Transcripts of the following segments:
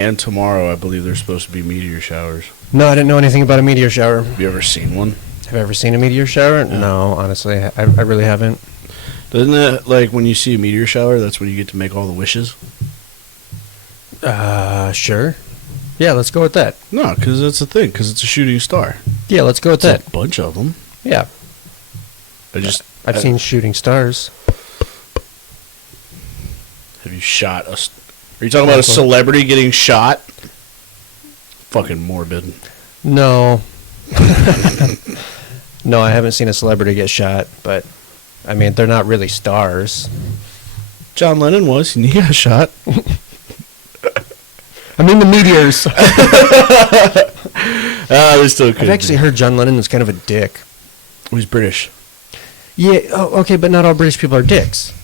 and tomorrow, I believe there's supposed to be meteor showers. No, I didn't know anything about a meteor shower. Have you ever seen one? Have I ever seen a meteor shower? Yeah. No, honestly, I really haven't. Doesn't that, like, when you see a meteor shower, that's when you get to make all the wishes? Sure. Yeah, let's go with that. No, because that's the thing, because it's a shooting star. Yeah, let's go with It's that. a bunch of them. Yeah. I've seen shooting stars. Have you shot a... Are you talking about a celebrity getting shot? Fucking morbid. No. No, I haven't seen a celebrity get shot, but, I mean, they're not really stars. John Lennon was, and he got shot. I mean, the meteors. They still could. I've actually heard John Lennon was kind of a dick. Oh, he's British. Yeah, okay, but not all British people are dicks.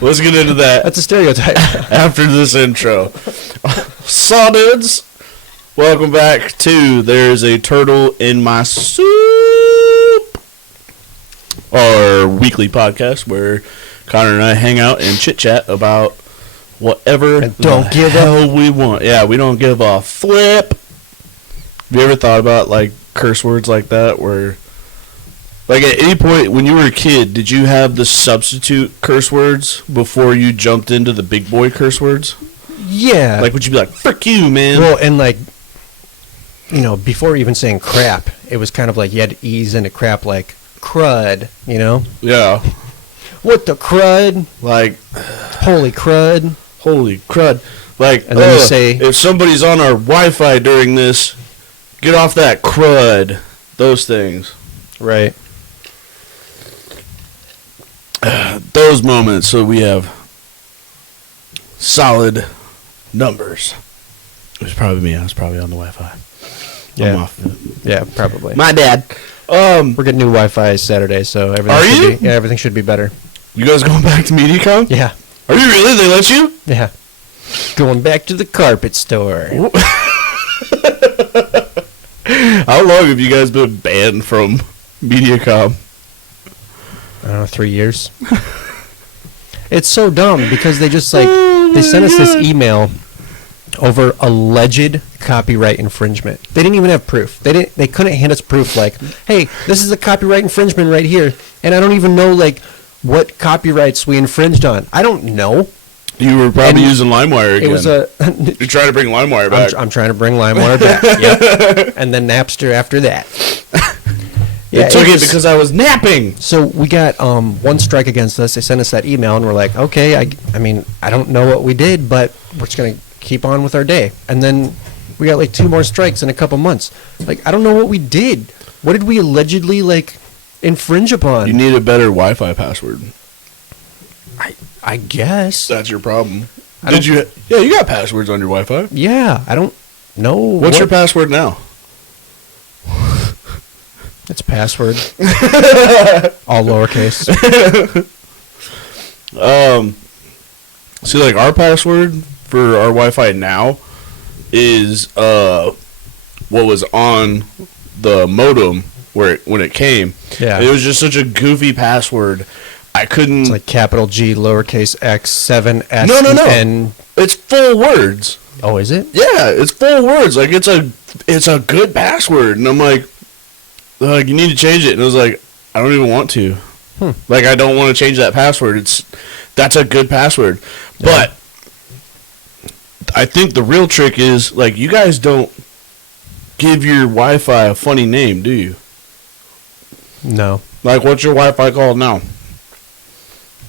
Let's get into that. That's a stereotype. After this intro. Saw dudes. Welcome back to There's a Turtle in My Soup, our weekly podcast where Connor and I hang out and chit chat about whatever and don't give hell we want. Yeah, we don't give a flip. Have you ever thought about like curse words like that where, like, at any point when you were a kid, did you have the substitute curse words before you jumped into the big boy curse words? Yeah. Like, would you be like, frick you, man? Well, and like, you know, before even saying crap, it was kind of like you had to ease into crap like crud, you know? Yeah. What the crud? Like, holy crud. Holy crud. Like, and then you say, if somebody's on our Wi-Fi during this, get off that crud. Those things. Right. Those moments, so we have solid numbers. It was probably me. I was probably on the Wi-Fi. Yeah. I'm off. Yeah, probably. My bad. We're getting new Wi-Fi Saturday, so everything should be better. You guys going back to MediaCom? Yeah. Are you really? They let you? Yeah. Going back to the carpet store. How long have you guys been banned from MediaCom? I don't know, 3 years. It's so dumb because they just they sent us this email over alleged copyright infringement. They didn't even have proof. They couldn't hand us proof like, hey, this is a copyright infringement right here, and I don't even know like what copyrights we infringed on. I don't know. You were probably using LimeWire again. It was You're trying to bring LimeWire back. I'm trying to bring LimeWire back. Yep. And then Napster after that. Yeah, took it because I was napping. So we got one strike against us. They sent us that email, and we're like, okay, I mean, I don't know what we did, but we're just going to keep on with our day. And then we got like 2 more strikes in a couple months. Like, I don't know what we did. What did we allegedly, like, infringe upon? You need a better Wi-Fi password. I guess. That's your problem. Yeah, you got passwords on your Wi-Fi. Yeah, I don't know. What's your password now? It's password. All lowercase. See, like, our password for our Wi-Fi now is what was on the modem when it came. Yeah. It was just such a goofy password. I couldn't. It's like capital G, lowercase x, 7 s. No. N. It's full words. Oh, is it? Yeah, it's full words. Like, it's a good password, and I'm like, you need to change it. And I was like, I don't even want to. Like, I don't want to change that password. That's a good password. Yeah. But I think the real trick is, like, you guys don't give your Wi-Fi a funny name, do you? No. Like, what's your Wi-Fi called now?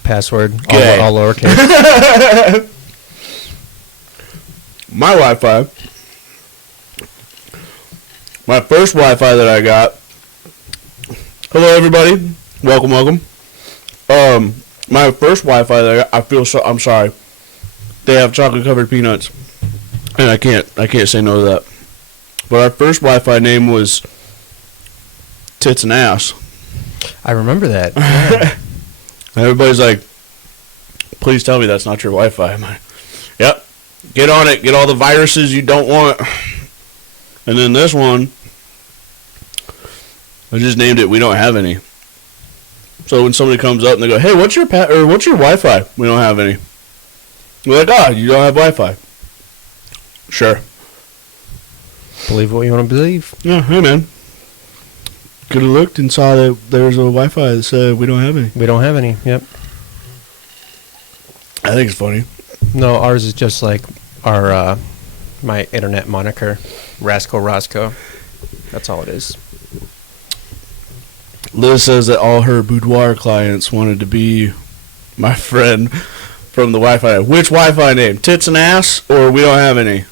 Password. All lowercase. My Wi-Fi. My first Wi-Fi that I got. Hello, everybody. Welcome. My first Wi-Fi that I feel so. I'm sorry. They have chocolate covered peanuts, and I can't say no to that. But our first Wi-Fi name was Tits and Ass. I remember that. Yeah. And everybody's like, please tell me that's not your Wi-Fi. I'm like, yep. Get on it. Get all the viruses you don't want. And then this one, I just named it We Don't Have Any. So when somebody comes up and they go, hey, what's your Wi-Fi? We don't have any. We're like, you don't have Wi-Fi. Sure. Believe what you want to believe. Yeah, hey man. Could have looked and saw that there was a Wi-Fi that said we don't have any. We don't have any. Yep. I think it's funny. No, ours is just like our my internet moniker, Rasco Roscoe. That's all it is. Liz says that all her boudoir clients wanted to be my friend from the Wi-Fi. Which Wi-Fi name? Tits and ass, or we don't have any?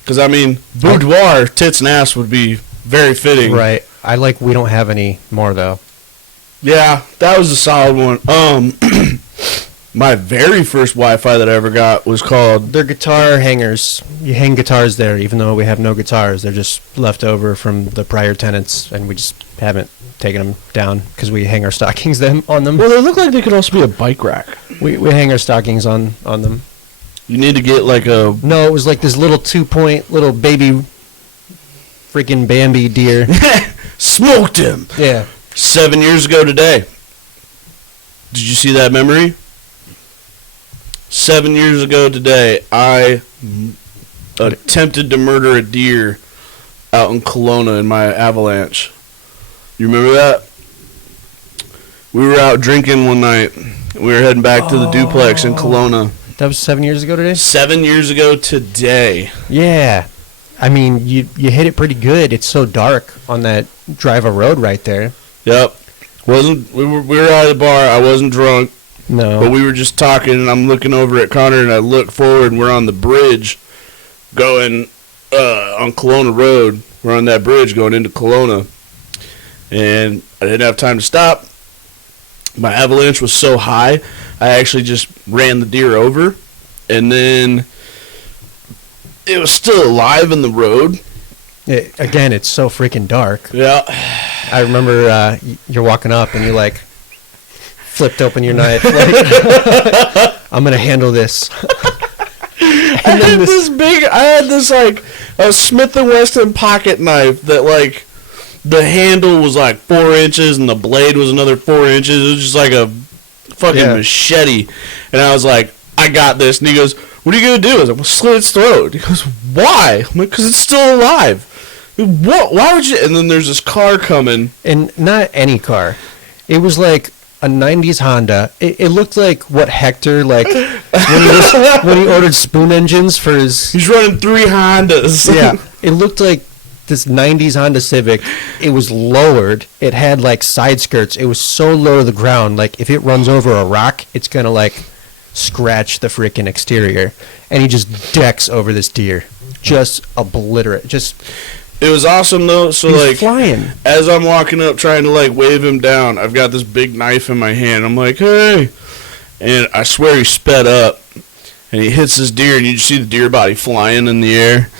Because, I mean, boudoir, tits and ass would be very fitting. Right. I like we don't have any more, though. Yeah, that was a solid one. My very first Wi-Fi that I ever got was called... They're guitar hangers. You hang guitars there, even though we have no guitars. They're just left over from the prior tenants, and we just haven't taken them down because we hang our stockings on them. Well, they look like they could also be a bike rack. We hang our stockings on them. You need to get like a... No, it was like this little 2-point little baby freaking Bambi deer. Smoked him! Yeah. 7 years ago today. Did you see that memory? 7 years ago today, I attempted to murder a deer out in Kelowna in my Avalanche. You remember that? We were out drinking one night. We were heading back to the duplex in Kelowna. That was 7 years ago today? 7 years ago today. Yeah. I mean, you hit it pretty good. It's so dark on that drive-a road right there. Yep. We were out of the bar. I wasn't drunk. No. But we were just talking, and I'm looking over at Connor, and I look forward, and we're on the bridge going on Kelowna Road. We're on that bridge going into Kelowna. And I didn't have time to stop. My Avalanche was so high, I actually just ran the deer over. And then it was still alive in the road. Again, it's so freaking dark. Yeah. I remember you're walking up, and you like flipped open your knife. Like, I'm going to handle this. I had this like a Smith & Wesson pocket knife that like the handle was like 4 inches and the blade was another 4 inches. It was just like a fucking machete. And I was like, I got this. And he goes, what are you going to do? I was like, well, slit its throat. He goes, why? I'm like, because it's still alive. What? Why would you? And then there's this car coming. And not any car. It was like a 90s Honda. It looked like what Hector, like, when he ordered spoon engines for his... He's running 3 Hondas. Yeah. It looked like this 90s Honda Civic. It was lowered. It had, like, side skirts. It was so low to the ground. Like, if it runs over a rock, it's going to, like, scratch the freaking exterior. And he just decks over this deer. Just obliterate. Just... It was awesome, though. So, he's like, flying. As I'm walking up trying to, like, wave him down, I've got this big knife in my hand. I'm like, hey. And I swear he sped up. And he hits this deer, and you just see the deer body flying in the air.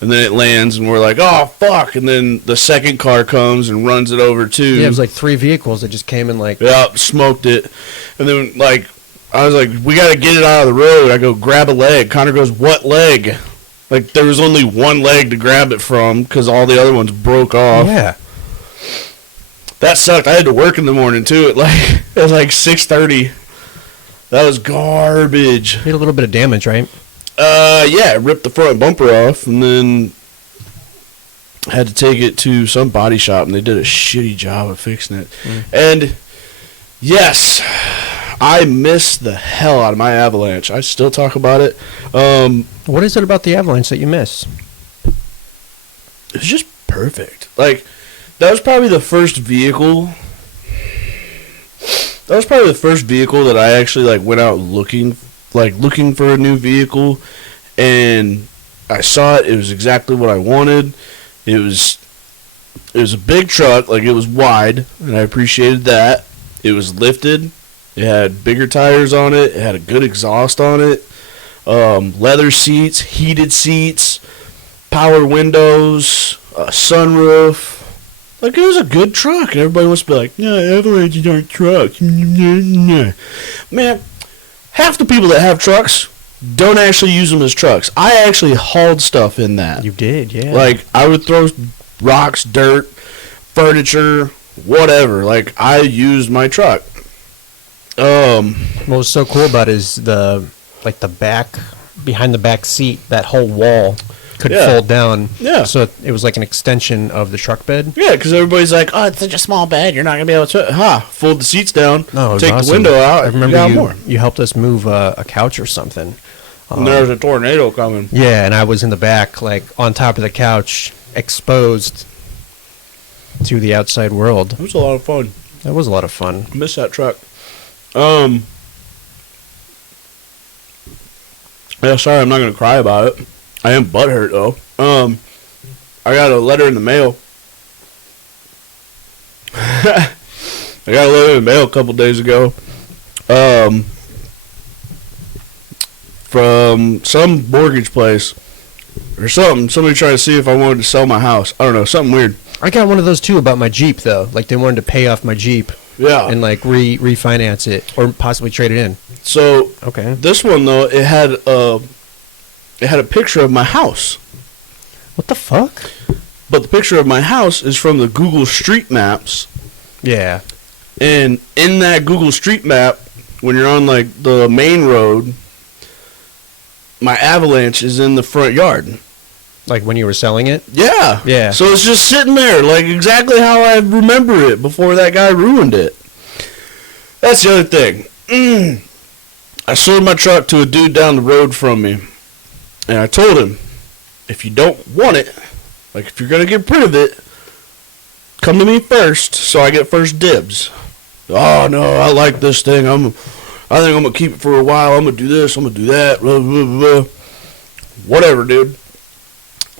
And then it lands, and we're like, oh, fuck. And then the second car comes and runs it over, too. Yeah, it was like 3 vehicles that just came and, like... Yep, smoked it. And then, like, I was like, we got to get it out of the road. I go, grab a leg. Connor goes, what leg? Like, there was only one leg to grab it from because all the other ones broke off. Yeah. That sucked. I had to work in the morning, too, at like 6:30. That was garbage. You had a little bit of damage, right? Yeah, it ripped the front bumper off, and then had to take it to some body shop, and they did a shitty job of fixing it. And, yes, I miss the hell out of my Avalanche. I still talk about it. What is it about the Avalanche that you miss? It's just perfect. Like, that was probably the first vehicle. That was probably the first vehicle that I actually like went out looking for a new vehicle, and I saw it. It was exactly what I wanted. It was a big truck, like it was wide, and I appreciated that. It was lifted. It had bigger tires on it. It had a good exhaust on it. Leather seats, heated seats, power windows, a sunroof. Like, it was a good truck. And everybody wants to be like, no, Avalanches aren't trucks. Man, half the people that have trucks don't actually use them as trucks. I actually hauled stuff in that. You did, yeah. Like, I would throw rocks, dirt, furniture, whatever. Like, I used my truck. What was so cool about it is the back behind the back seat, that whole wall could Yeah. fold down. Yeah. So it was like an extension of the truck bed. Yeah, because everybody's like, oh, it's such a small bed. You're not going to be able to... Fold the seats down. No, it was take awesome. the window out. I remember got more. you helped us move a couch or something. And there was a tornado coming. Yeah, and I was in the back, like, on top of the couch, exposed to the outside world. It was a lot of fun. That was a lot of fun. I miss that truck. Yeah, sorry, I'm not going to cry about it. I am butthurt, though. I got a letter in the mail. I got a letter in the mail a couple days ago. From some mortgage place or something. Somebody trying to see if I wanted to sell my house. I don't know, something weird. I got one of those too about my Jeep though. Like they wanted to pay off my Jeep Yeah. and like refinance it or possibly trade it in. So Okay. this one though, it had a picture of my house. What the fuck? But the picture of my house is from the Google Street Maps. Yeah. And in that Google Street Map, when you're on like the main road, my Avalanche is in the front yard. Like when you were selling it? Yeah. Yeah. So it's just sitting there, like exactly how I remember it before that guy ruined it. That's the other thing. I sold my truck to a dude down the road from me. And I told him, if you don't want it, like if you're going to get rid of it, come to me first so I get first dibs. Oh, no, I like this thing. I think I'm going to keep it for a while. I'm going to do this. I'm going to do that. Blah, blah, blah. Whatever, dude.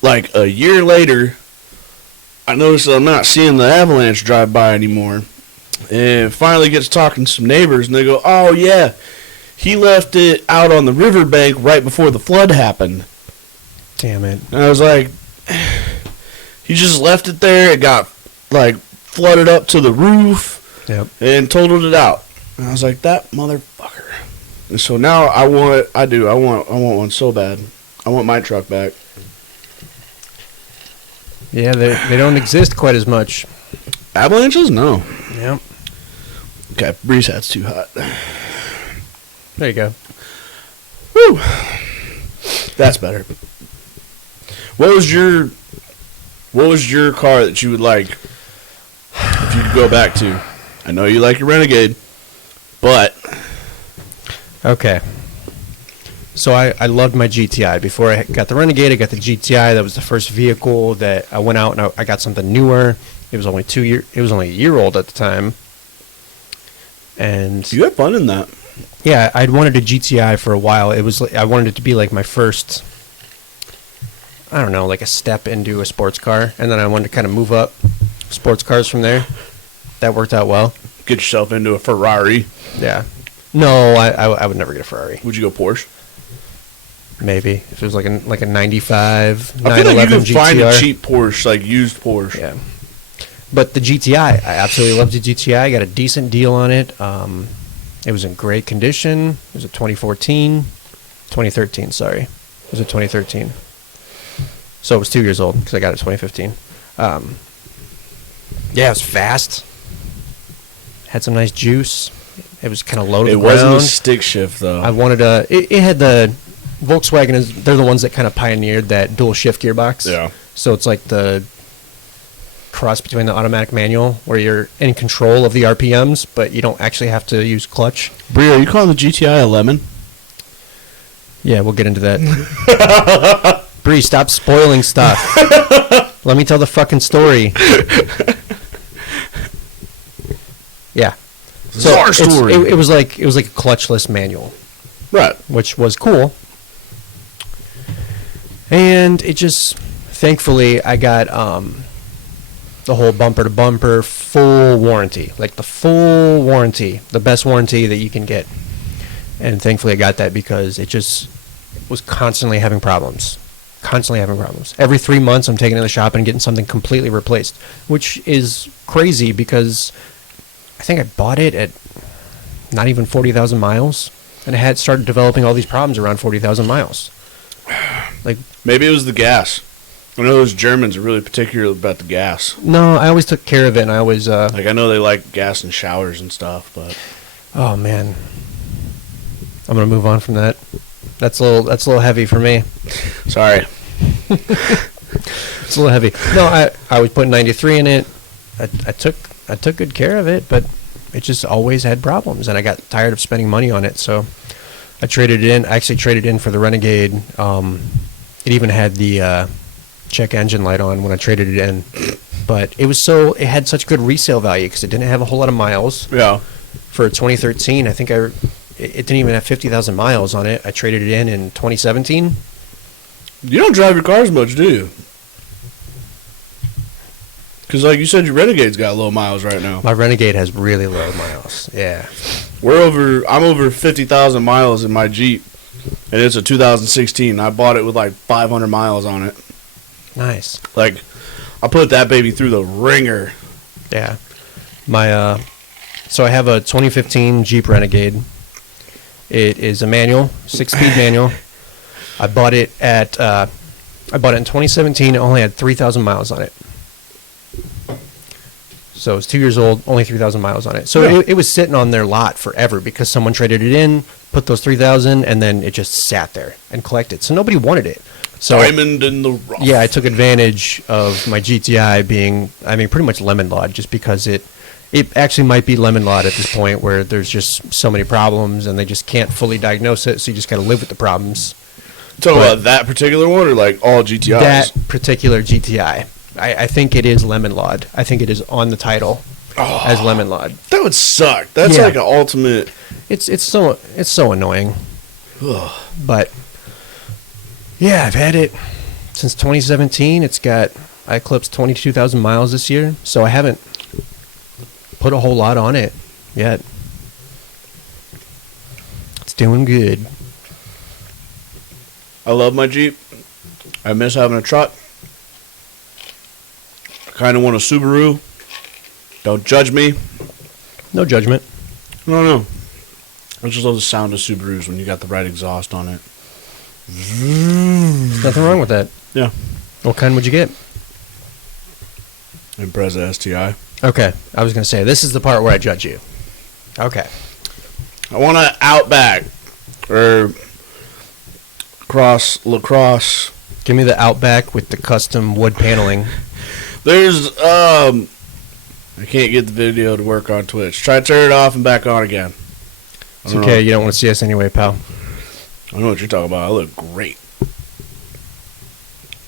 Like a year later, I noticed that I'm not seeing the Avalanche drive by anymore. And finally gets talking to some neighbors, and they go, oh, yeah, he left it out on the riverbank right before the flood happened. Damn it. And I was like, he just left it there. It got, like, flooded up to the roof. Yep. And totaled it out. And I was like, that motherfucker. And so now I want one so bad. I want my truck back. Yeah, they don't exist quite as much. Avalanches? No. Yep. Okay, breeze hat's too hot. There you go. Woo! That's better. What was your car that you would like if you could go back to? I know you like your Renegade, but Okay. So I loved my GTI. Before I got the Renegade, I got the GTI. That was the first vehicle that I went out and I got something newer. It was only a year old at the time. And you had fun in that. yeah, I'd wanted a GTI for a while. I wanted it to be like my first, I don't know, like a step into a sports car, and then I wanted to kind of move up sports cars from there. That worked out well. Get yourself into a Ferrari. Yeah. No, I would never get a Ferrari. Would you go Porsche? Maybe if it was like a 95, I feel like 911 you could find a GTR. cheap Porsche, like used Porsche. Yeah. But the GTI, I absolutely loved the GTI. I got a decent deal on it. It was in great condition. It was a 2013, sorry. It was a 2013. So it was 2 years old because I got it in 2015. Yeah, it was fast. Had some nice juice. It was kind of low to the It ground. wasn't a stick shift, though. I wanted a... It had the... Volkswagen, they're the ones that kind of pioneered that dual shift gearbox. Yeah. So it's like the cross between the automatic manual where you're in control of the RPMs, but you don't actually have to use clutch. Brie, are you calling the GTI a lemon? Yeah, we'll get into that. Bree, stop spoiling stuff. Let me tell the fucking story. Yeah. So our story. It was like a clutchless manual, Right. which was cool. And it just, thankfully, I got the whole bumper-to-bumper full warranty. Like the full warranty, the best warranty that you can get. And thankfully I got that because it just was constantly having problems. Every 3 months I'm taking it to the shop and getting something completely replaced, which is crazy because I think I bought it at not even 40,000 miles, and I had started developing all these problems around 40,000 miles. Like, maybe it was the gas. I know those Germans are really particular about the gas. no, I always took care of it, and I always, Like, I know they like gas in showers and stuff, but... oh, man. I'm going to move on from that. That's a little heavy for me. Sorry. It's a little heavy. No, I was putting 93 in it. I took good care of it, but it just always had problems, and I got tired of spending money on it, so I traded it in. I actually traded in for the Renegade. It even had the check engine light on when I traded it in, but it had such good resale value because it didn't have a whole lot of miles. Yeah. For 2013, I think it didn't even have 50,000 miles on it. I traded it in 2017. You don't drive your cars much, do you? Because, like you said, your Renegade's got low miles right now. My Renegade has really low miles. Yeah. I'm over 50,000 miles in my Jeep, and it's a 2016. I bought it with like 500 miles on it. Nice. Like, I put that baby through the ringer. Yeah. So I have a 2015 Jeep Renegade. It is a manual, 6-speed manual. I bought it in 2017. It only had 3,000 miles on it. So it was 2 years old, only 3,000 miles on it. So yeah. it was sitting on their lot forever because someone traded it in, put those 3,000, and then it just sat there and collected. So nobody wanted it. So Diamond in the rough. Yeah, I took advantage of my GTI being, pretty much lemon lawed, just because it actually might be lemon lawed at this point where there's just so many problems and they just can't fully diagnose it, so you just got to live with the problems. Talking about that particular one or like all GTIs? That particular GTI. I think it is lemon lawed. I think it is on the title as lemon lawed. That would suck. That's like an ultimate. It's so annoying. But yeah, I've had it since 2017. I eclipsed 22,000 miles this year, so I haven't put a whole lot on it yet. It's doing good. I love my Jeep. I miss having a truck. I kind of want a Subaru. Don't judge me. No judgment. No. I just love the sound of Subarus when you got the right exhaust on it. There's nothing wrong with that. Yeah. What kind would you get? Impreza STI. Okay. I was going to say, this is the part where I judge you. Okay. I want an Outback or lacrosse. Give me the Outback with the custom wood paneling. There's I can't get the video to work on Twitch. Try to turn it off and back on again. It's okay. You don't want to see us anyway, pal. I know what you're talking about. I look great.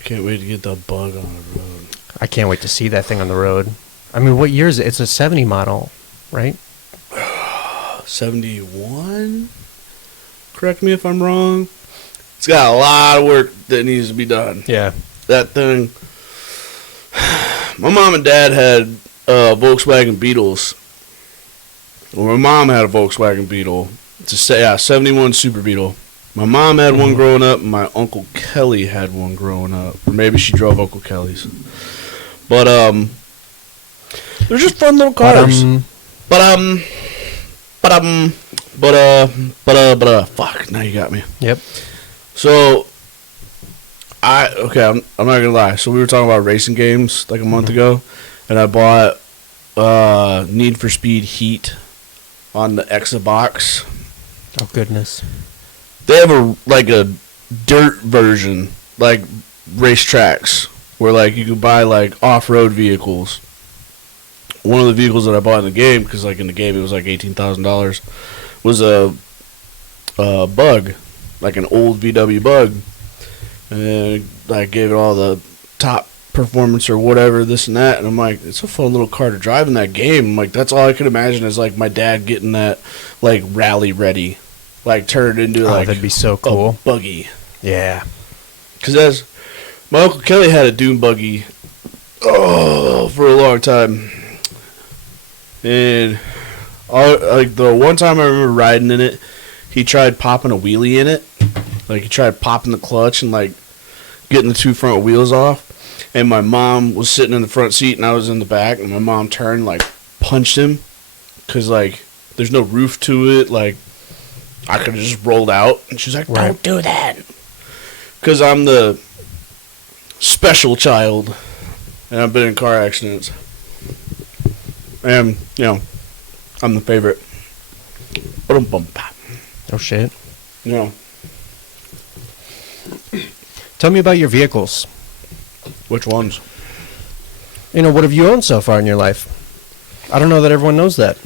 Can't wait to get the bug on the road. I can't wait to see that thing on the road. What year is it? It's a 70 model, right? 71? Correct me if I'm wrong. It's got a lot of work that needs to be done. Yeah. That thing. My mom and dad had Volkswagen Beetles. Well, my mom had a Volkswagen Beetle. It's a 71 Super Beetle. My mom had one growing up, and my Uncle Kelly had one growing up. Or maybe she drove Uncle Kelly's. But, they're just fun little cars. Fuck, now you got me. Yep. So, I'm not gonna lie. So we were talking about racing games like a month ago, and I bought Need for Speed Heat on the Xbox. Oh goodness. They have a dirt version, like racetracks, where like you could buy like off-road vehicles. One of the vehicles that I bought in the game, because like in the game it was like $18,000, was a Bug, like an old VW Bug, and I gave it all the top performance or whatever, this and that, and I'm like, it's a fun little car to drive in that game. I'm like, that's all I could imagine is like my dad getting that like rally ready, like turn it into like that'd be so cool. A buggy. Yeah. Because as my Uncle Kelly had a dune buggy for a long time, and like the one time I remember riding in it, he tried popping a wheelie in it. Like he tried popping the clutch and like getting the two front wheels off. And my mom was sitting in the front seat and I was in the back, and my mom turned, like, punched him. Because, like, there's no roof to it. Like, I could have just rolled out. And she's like, don't do that. Because I'm the special child. And I've been in car accidents. And, I'm the favorite. Oh, shit. Tell me about your vehicles. Which ones? What have you owned so far in your life? I don't know that everyone knows that.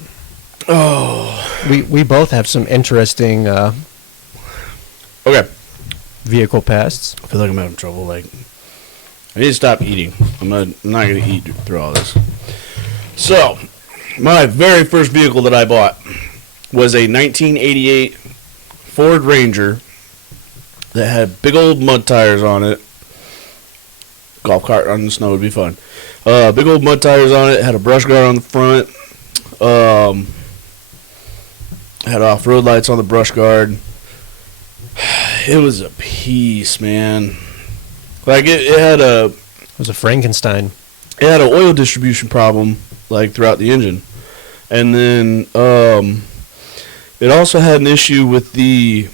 Oh. We both have some interesting Okay. vehicle pasts. I feel like I'm having trouble. Like, I need to stop eating. I'm not going to eat through all this. So, my very first vehicle that I bought was a 1988 Ford Ranger that had big old mud tires on it. Golf cart on the snow would be fun. Big old mud tires on it. Had a brush guard on the front. Had off-road lights on the brush guard. It was a piece, man. Like, it had a... It was a Frankenstein. It had an oil distribution problem, like, throughout the engine. And then, it also had an issue with the...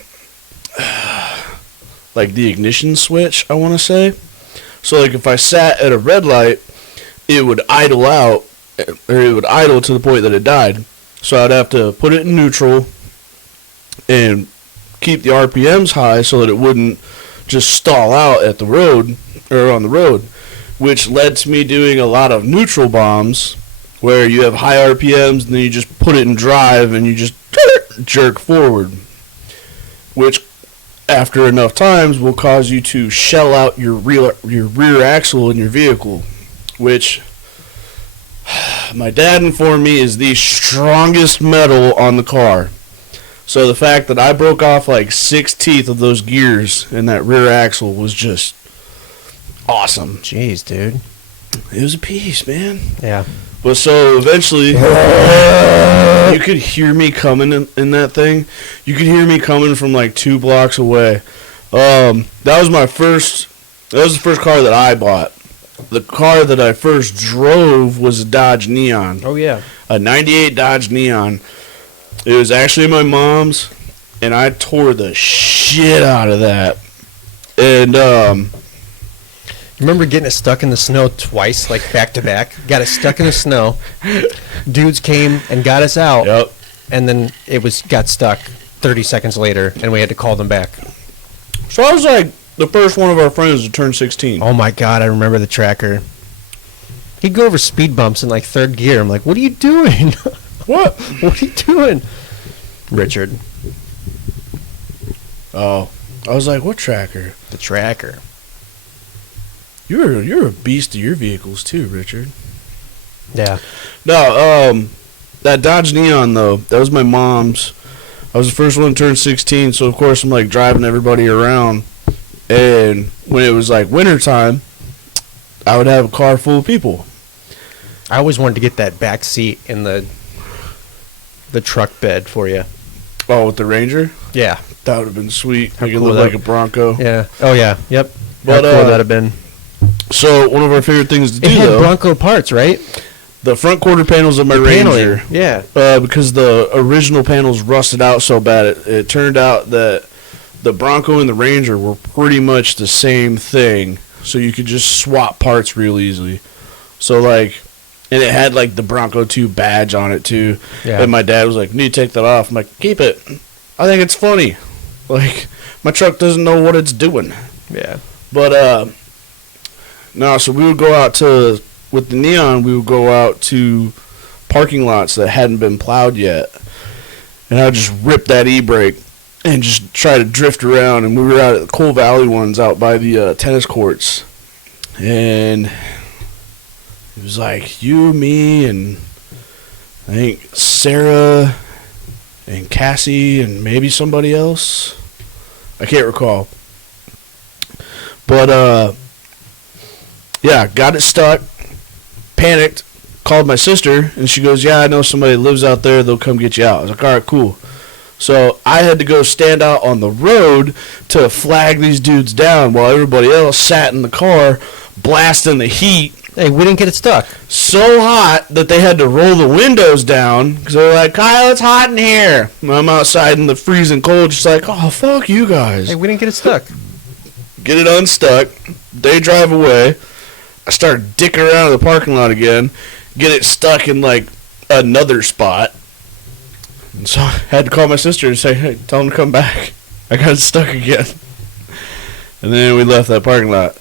like, the ignition switch, I want to say. So, like, if I sat at a red light, it would idle out, or it would idle to the point that it died. So I'd have to put it in neutral and keep the RPMs high so that it wouldn't just stall out at the road, or on the road, which led to me doing a lot of neutral bombs where you have high RPMs and then you just put it in drive and you just jerk forward, which after enough times will cause you to shell out your rear axle in your vehicle, which my dad informed me is the strongest metal on the car. So the fact that I broke off like 6 teeth of those gears in that rear axle was just awesome. Jeez, dude. It was a piece, man. Yeah. But so eventually, you could hear me coming in that thing. You could hear me coming from like 2 blocks away. That was the first car that I bought. The car that I first drove was a Dodge Neon. Oh, yeah. A 98 Dodge Neon. It was actually my mom's, and I tore the shit out of that. And, remember getting it stuck in the snow twice, like back to back? Got it stuck in the snow. Dudes came and got us out. Yep. And then it got stuck 30 seconds later, and we had to call them back. So I was like the first one of our friends to turn 16. Oh my God, I remember the tracker. He'd go over speed bumps in like 3rd gear. I'm like, what are you doing? What? What are you doing? Richard. Oh. I was like, what tracker? The tracker. You're a beast of your vehicles too, Richard. Yeah. No, that Dodge Neon though, that was my mom's. I was the first one to turn 16, so of course I'm like driving everybody around. And when it was like wintertime, I would have a car full of people. I always wanted to get that back seat in the truck bed for you. Oh, with the Ranger? Yeah. That would have been sweet. How You could cool look that- like a Bronco. Yeah. Oh yeah. Yep. But, How cool that'd have been. So one of our favorite things to do, It had though, Bronco parts, right? the front quarter panels of my The paneling. Ranger, Yeah. because the original panels rusted out so bad, it turned out that the Bronco and the Ranger were pretty much the same thing, so you could just swap parts real easily. So like, and it had like the Bronco 2 badge on it too. Yeah. And my dad was like, "You need to take that off." I'm like, "Keep it. I think it's funny. Like, my truck doesn't know what it's doing." Yeah. But no, so we would go out to, with the Neon, we would go out to parking lots that hadn't been plowed yet, and I would just rip that e-brake and just try to drift around. And we were out at the Coal Valley ones out by the tennis courts, and it was like you, me, and I think Sarah and Cassie and maybe somebody else. I can't recall. But yeah, got it stuck, panicked, called my sister, and she goes, "Yeah, I know somebody lives out there, they'll come get you out." I was like, "All right, cool." So I had to go stand out on the road to flag these dudes down while everybody else sat in the car blasting the heat. Hey, we didn't get it stuck. So hot that they had to roll the windows down because they were like, "Kyle, it's hot in here." And I'm outside in the freezing cold, just like, "Oh, fuck you guys." Hey, we didn't get it stuck. Get it unstuck. They drive away. I start dicking around in the parking lot again. Get it stuck in like another spot. And so I had to call my sister and say, "Hey, tell them to come back. I got it stuck again." And then we left that parking lot.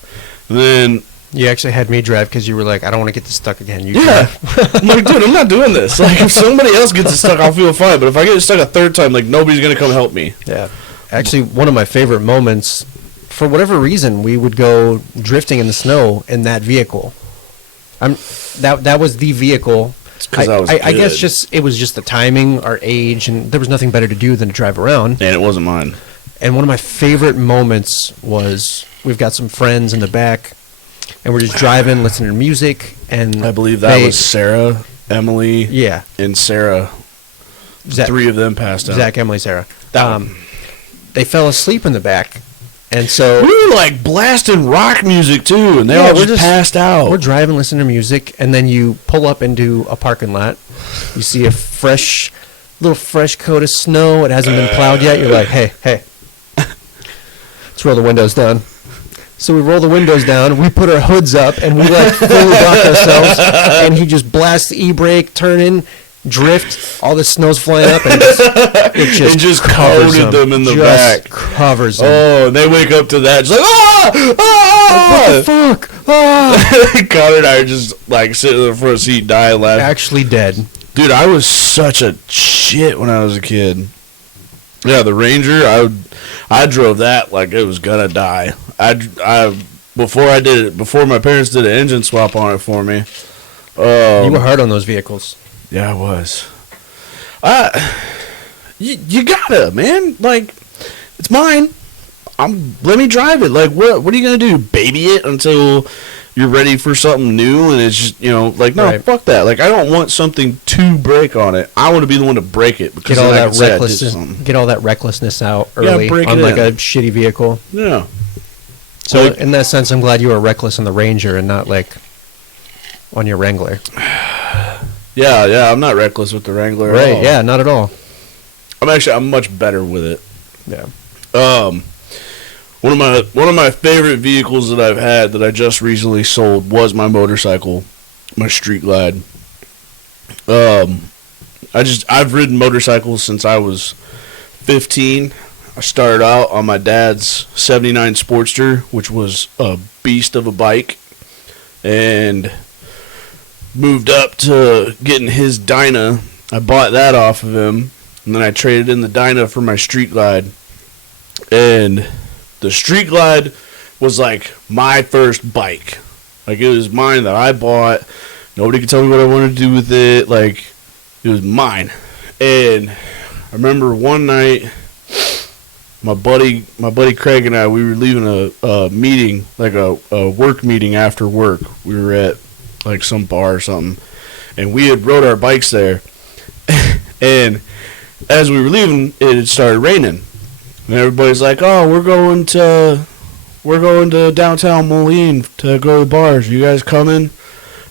And then You actually had me drive because you were like, I don't want to get this stuck again. You yeah, I'm like, dude, I'm not doing this. Like, if somebody else gets it stuck, I'll feel fine. But if I get it stuck a third time, like, nobody's gonna come help me. Yeah. Actually, one of my favorite moments, for whatever reason, we would go drifting in the snow in that vehicle. That was the vehicle. I guess just it was just the timing, our age, and there was nothing better to do than to drive around. And it wasn't mine. And one of my favorite moments was we've got some friends in the back, and we're just driving, listening to music, and I believe that was Sarah, Emily, yeah, and Sarah. Zach, 3 of them passed out. Zach, Emily, Sarah. They fell asleep in the back, and so we were like blasting rock music too, and they all just passed out. We're driving, listening to music, and then you pull up into a parking lot. You see a little fresh coat of snow. It hasn't been plowed yet. You're like, hey, let's roll the windows down. So we roll the windows down, we put our hoods up, and we like fully rock ourselves, and he just blasts the e-brake, turn in, drift, all the snow's flying up, and it just coated them in the back. Covers them. Oh, and they wake up to that, just like, what the fuck? Ah! Connor and I are just like sitting in the front seat, dying laughing. Actually dead. Dude, I was such a shit when I was a kid. Yeah, the Ranger, I drove that like it was gonna die. Before my parents did an engine swap on it for me. You were hard on those vehicles. Yeah, I was. You gotta, man. Like, it's mine. Let me drive it. Like, what are you gonna do? Baby it until you're ready for something new? And it's just, no, right. Fuck that. Like, I don't want something to break on it. I want to be the one to break it because get all that recklessness out early on like a shitty vehicle. Yeah. So in that sense, I'm glad you were reckless on the Ranger and not like on your Wrangler. Yeah, I'm not reckless with the Wrangler at all. Right, yeah, not at all. I'm much better with it. Yeah. One of my favorite vehicles that I've had that I just recently sold was my motorcycle, my Street Glide. I've ridden motorcycles since I was 15. I started out on my dad's 79 Sportster, which was a beast of a bike, and moved up to getting his Dyna. I bought that off of him, and then I traded in the Dyna for my Street Glide. And the Street Glide was like my first bike. Like, it was mine that I bought. Nobody could tell me what I wanted to do with it. Like, it was mine. And I remember one night, my buddy Craig and I, we were leaving a meeting, like a work meeting after work. We were at like some bar or something, and we had rode our bikes there. And as we were leaving, it had started raining, and everybody's like, "Oh, we're going to downtown Moline to go to the bars. You guys coming?"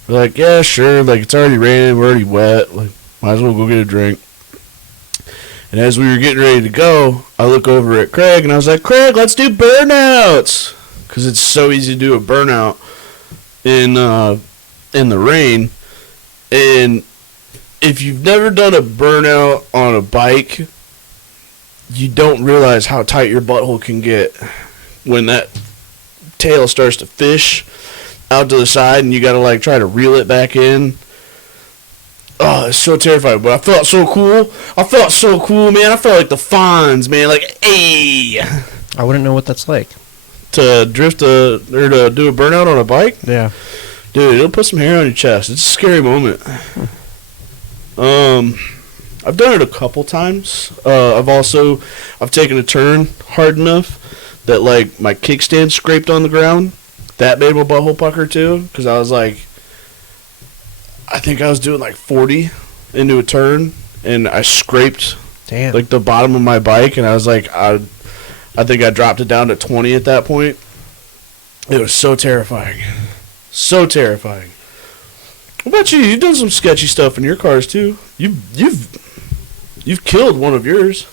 We're like, "Yeah, sure." Like, it's already raining, we're already wet. Like, might as well go get a drink. And as we were getting ready to go, I look over at Craig, and I was like, "Craig, let's do burnouts," because it's so easy to do a burnout in the rain. And if you've never done a burnout on a bike, you don't realize how tight your butthole can get when that tail starts to fish out to the side, and you gotta like try to reel it back in. Oh, it's so terrifying, but I felt so cool, man. I felt like the Fonz, man. Like, hey. I wouldn't know what that's like. To drift or to do a burnout on a bike? Yeah. Dude, it'll put some hair on your chest. It's a scary moment. I've done it a couple times. I've taken a turn hard enough that like my kickstand scraped on the ground. That made my butthole pucker too, because I was like, I think I was doing like 40 into a turn, and I scraped like the bottom of my bike, and I was like, I think I dropped it down to 20 at that point. It was so terrifying. So terrifying. What about you? You've done some sketchy stuff in your cars too. You've killed one of yours.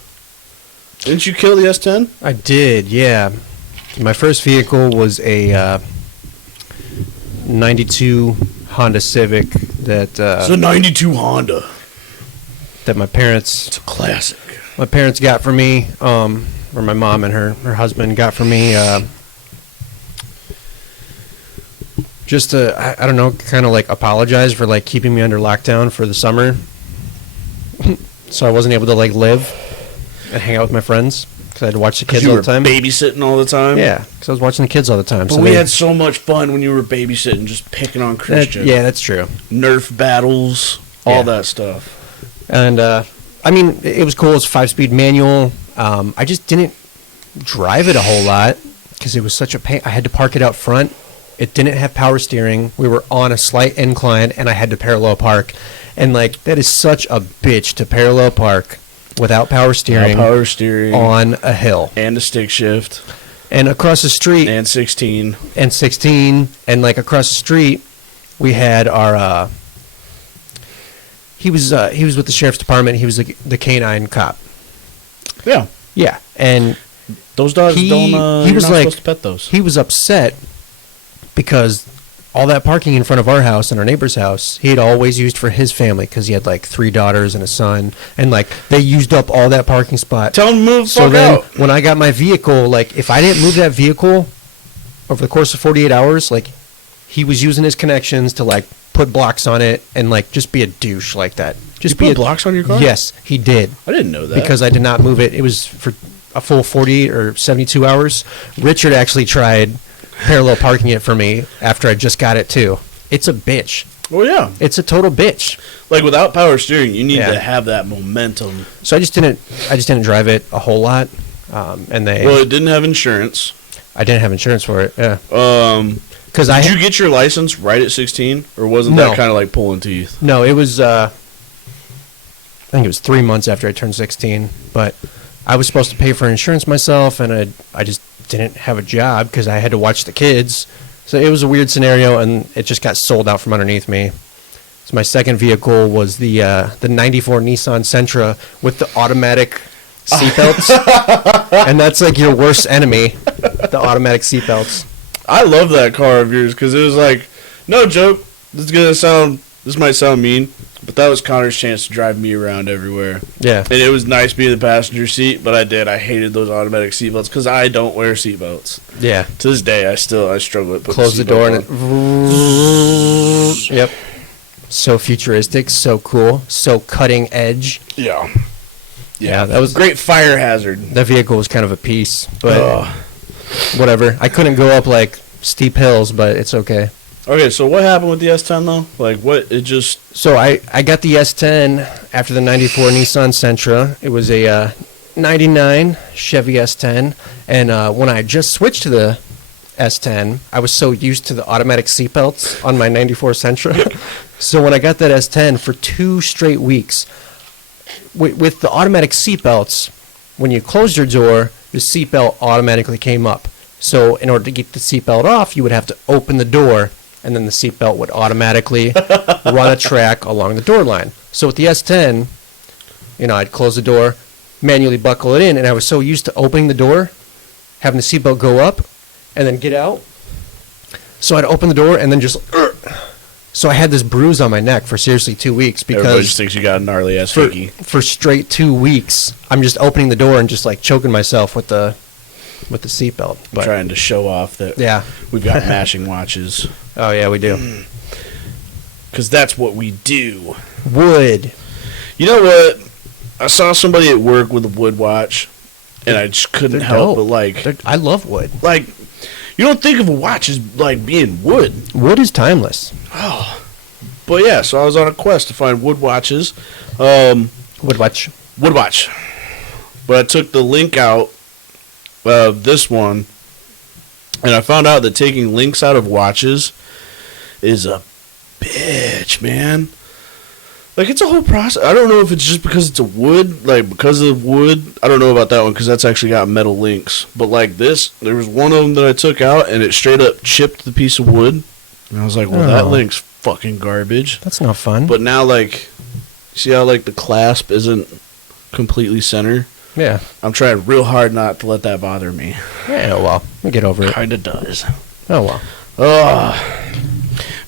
Didn't you kill the S10? I did, yeah. My first vehicle was a 92 Honda Civic that it's a 92 Honda that my parents. It's a classic. My parents got for me, or my mom and her husband got for me just to, I don't know, kind of like apologize for like keeping me under lockdown for the summer. So I wasn't able to like live and hang out with my friends because I had to watch the kids all the time. Babysitting all the time? Yeah, because I was watching the kids all the time. But so we had so much fun when you were babysitting, just picking on Christian. Yeah, that's true. Nerf battles, all that stuff. And, I mean, it was cool. It's 5-speed manual. I just didn't drive it a whole lot because it was such a pain. I had to park it out front. It didn't have power steering. We were on a slight incline, and I had to parallel park. And, like, that is such a bitch to parallel park without power steering, on a hill. And a stick shift. And across the street. And 16. And, like, across the street, we had our... He was with the sheriff's department. He was the canine cop. Yeah. Yeah. And those dogs he was not supposed to pet those. He was upset because all that parking in front of our house and our neighbor's house, he had always used for his family because he had like 3 daughters and a son, and like they used up all that parking spot. Tell him to move the fuck out. So then when I got my vehicle, like if I didn't move that vehicle over the course of 48 hours, like he was using his connections to like put blocks on it and like just be a douche like that. Just put blocks on your car? Yes, he did. I didn't know that. Because I did not move it. It was for a full 48 or 72 hours. Richard actually tried parallel parking it for me after I just got it too. It's a bitch. Oh yeah. It's a total bitch. Like without power steering, you need to have that momentum. So I just didn't drive it a whole lot. Well, it didn't have insurance. I didn't have insurance for it. Yeah. Did you get your license right at 16, or wasn't that kind of like pulling teeth? No, it was. I think it was 3 months after I turned 16. But I was supposed to pay for insurance myself, and I just didn't have a job because I had to watch the kids. So it was a weird scenario, and it just got sold out from underneath me. So my second vehicle was the '94 Nissan Sentra with the automatic seatbelts, and that's like your worst enemy, the automatic seatbelts. I love that car of yours because it was like, no joke, this might sound mean, but that was Connor's chance to drive me around everywhere. Yeah. And it was nice being in the passenger seat, but I hated those automatic seatbelts because I don't wear seatbelts. Yeah. To this day, I struggle with putting close the door and yep. So futuristic, so cool, so cutting edge. Yeah. Yeah, that was great fire hazard. That vehicle was kind of a piece, but whatever. I couldn't go up like steep hills, but it's okay. Okay, so what happened with the S10 though? Like what it just So I got the S10 after the 94 Nissan Sentra. It was a 99 Chevy S10, and when I just switched to the S10, I was so used to the automatic seatbelts on my 94 Sentra. So when I got that S10 for 2 straight weeks, with the automatic seatbelts, when you closed your door, the seatbelt automatically came up. So in order to get the seatbelt off, you would have to open the door, and then the seatbelt would automatically run a track along the door line. So with the S10, I'd close the door, manually buckle it in, and I was so used to opening the door, having the seatbelt go up, and then get out. So I'd open the door and then just... So I had this bruise on my neck for seriously 2 weeks because... Everybody just thinks you got a gnarly ass hickey. For straight 2 weeks, I'm just opening the door and just like choking myself with the seatbelt. But trying to show off that we've got matching watches. Oh, yeah, we do. Because that's what we do. Wood. You know what? I saw somebody at work with a wood watch, and I just couldn't help but like... I love wood. Like, you don't think of a watch as like being wood. Wood is timeless. Oh. But yeah, so I was on a quest to find wood watches. Wood watch. But I took the link out of this one, and I found out that taking links out of watches is a bitch, man. Like, it's a whole process. I don't know if it's just because it's a wood, like, because of wood. I don't know about that one, because that's actually got metal links. But, like, this, there was one of them that I took out, and it straight up chipped the piece of wood. And I was like, well, that link's fucking garbage. That's not fun. But now, like, see how, like, the clasp isn't completely center? Yeah. I'm trying real hard not to let that bother me. Yeah, well, we'll get over it. Kinda does. Oh, well.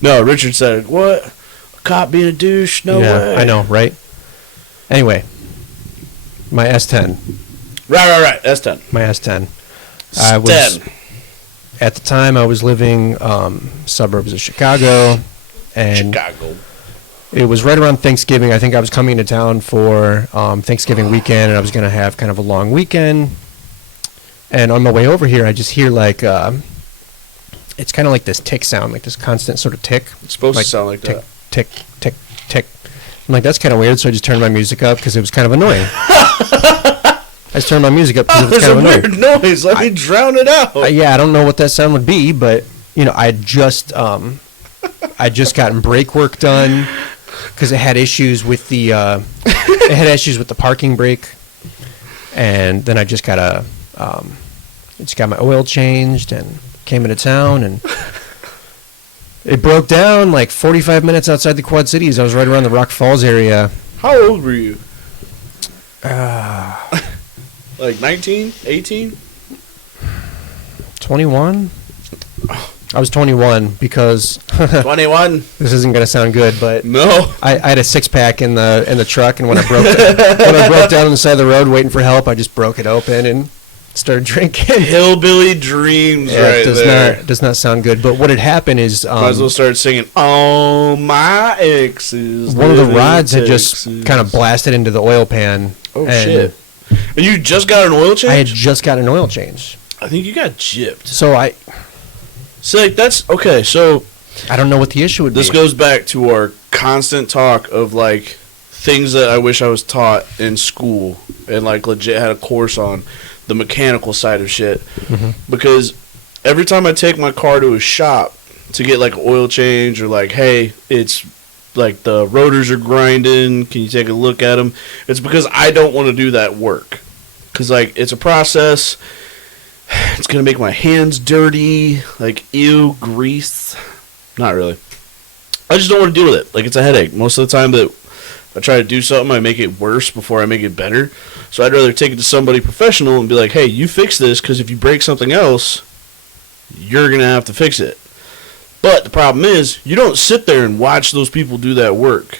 No, Richard said, what? A cop being a douche? No way. I know, right? Anyway, my S10. Right. S10. My S10. at the time, I was living suburbs of Chicago, and it was right around Thanksgiving. I think I was coming to town for Thanksgiving weekend, and I was going to have kind of a long weekend. And on my way over here, I just hear like it's kind of like this tick sound, like this constant sort of tick. It's supposed like to sound like tick, that. Tick, tick, tick. I'm like, that's kind of weird, so I just turned my music up because it was kind of annoying. I just turned my music up because it was kind of annoying. There's a weird noise. Let me drown it out. Yeah, I don't know what that sound would be, but I just gotten brake work done because it had issues with the parking brake, and then I just got my oil changed and came into town, and it broke down like 45 minutes outside the Quad Cities. I was right around the Rock Falls area. How old were you? Like 19, 18? 21? I was 21 because 21. This isn't gonna sound good, but no, I had a 6-pack in the truck, and when I broke down on the side of the road waiting for help, I just broke it open and started drinking. Hillbilly dreams, right there. Does not sound good. But what had happened is might as well start singing "All My Exes." One of the rods had just kind of blasted into the oil pan. Oh shit! And you just got an oil change? I had just got an oil change. I think you got gypped. So like that's okay. So I don't know what the issue would be. This goes back to our constant talk of like things that I wish I was taught in school and like legit had a course on the mechanical side of shit. Mm-hmm. Because every time I take my car to a shop to get like an oil change or like, hey, it's like the rotors are grinding, can you take a look at them? It's because I don't want to do that work. Because like it's a process. It's going to make my hands dirty. Like, ew, grease. Not really. I just don't want to deal with it. Like, it's a headache. Most of the time that I try to do something, I make it worse before I make it better. So I'd rather take it to somebody professional and be like, hey, you fix this, because if you break something else, you're going to have to fix it. But the problem is, you don't sit there and watch those people do that work.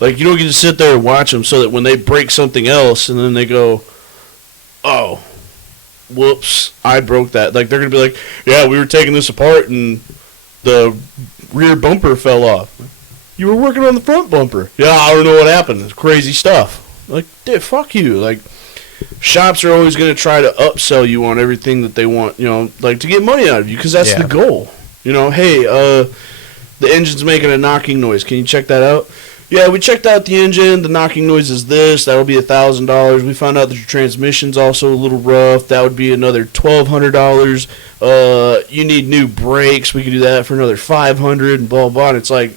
Like, you don't get to sit there and watch them so that when they break something else and then they go, oh, whoops, I broke that. Like, they're going to be like, yeah, we were taking this apart and the rear bumper fell off. You were working on the front bumper. Yeah, I don't know what happened. It's crazy stuff. Like, dude, fuck you. Like, shops are always going to try to upsell you on everything that they want, like to get money out of you because that's the goal. Hey, the engine's making a knocking noise. Can you check that out? Yeah, we checked out the engine. The knocking noise is this. That would be $1,000. We found out that your transmission's also a little rough. That would be another $1,200. You need new brakes. We could do that for another $500 and blah, blah. And it's like,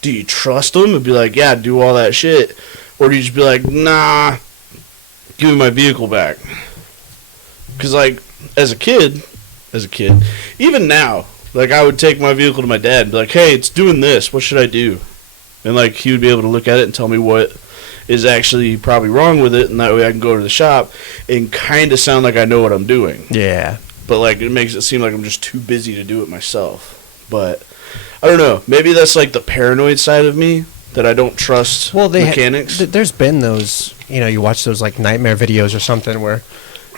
do you trust them? And be like, yeah, do all that shit. Or do you just be like, nah, give me my vehicle back. Because, like, as a kid, even now, like, I would take my vehicle to my dad and be like, hey, it's doing this. What should I do? And, like, he would be able to look at it and tell me what is actually probably wrong with it, and that way I can go to the shop and kind of sound like I know what I'm doing. Yeah. But, like, it makes it seem like I'm just too busy to do it myself. But, I don't know. Maybe that's, like, the paranoid side of me, that I don't trust mechanics. There's been those, you watch those, like, nightmare videos or something where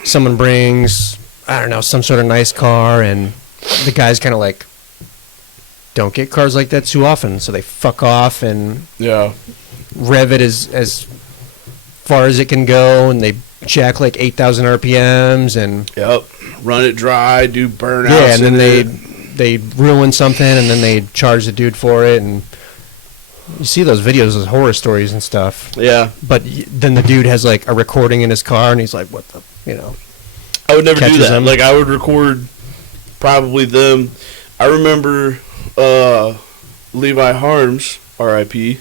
someone brings, I don't know, some sort of nice car, and the guy's kind of like, don't get cars like that too often, so they fuck off and rev it as far as it can go, and they jack like 8,000 RPMs and run it dry, do burnouts. Yeah, and then they ruin something, and then they charge the dude for it, and you see those videos, those horror stories and stuff. Yeah, but then the dude has like a recording in his car, and he's like, "What the?" I would never do that. Like, I would record probably them. I remember Levi Harms, R.I.P.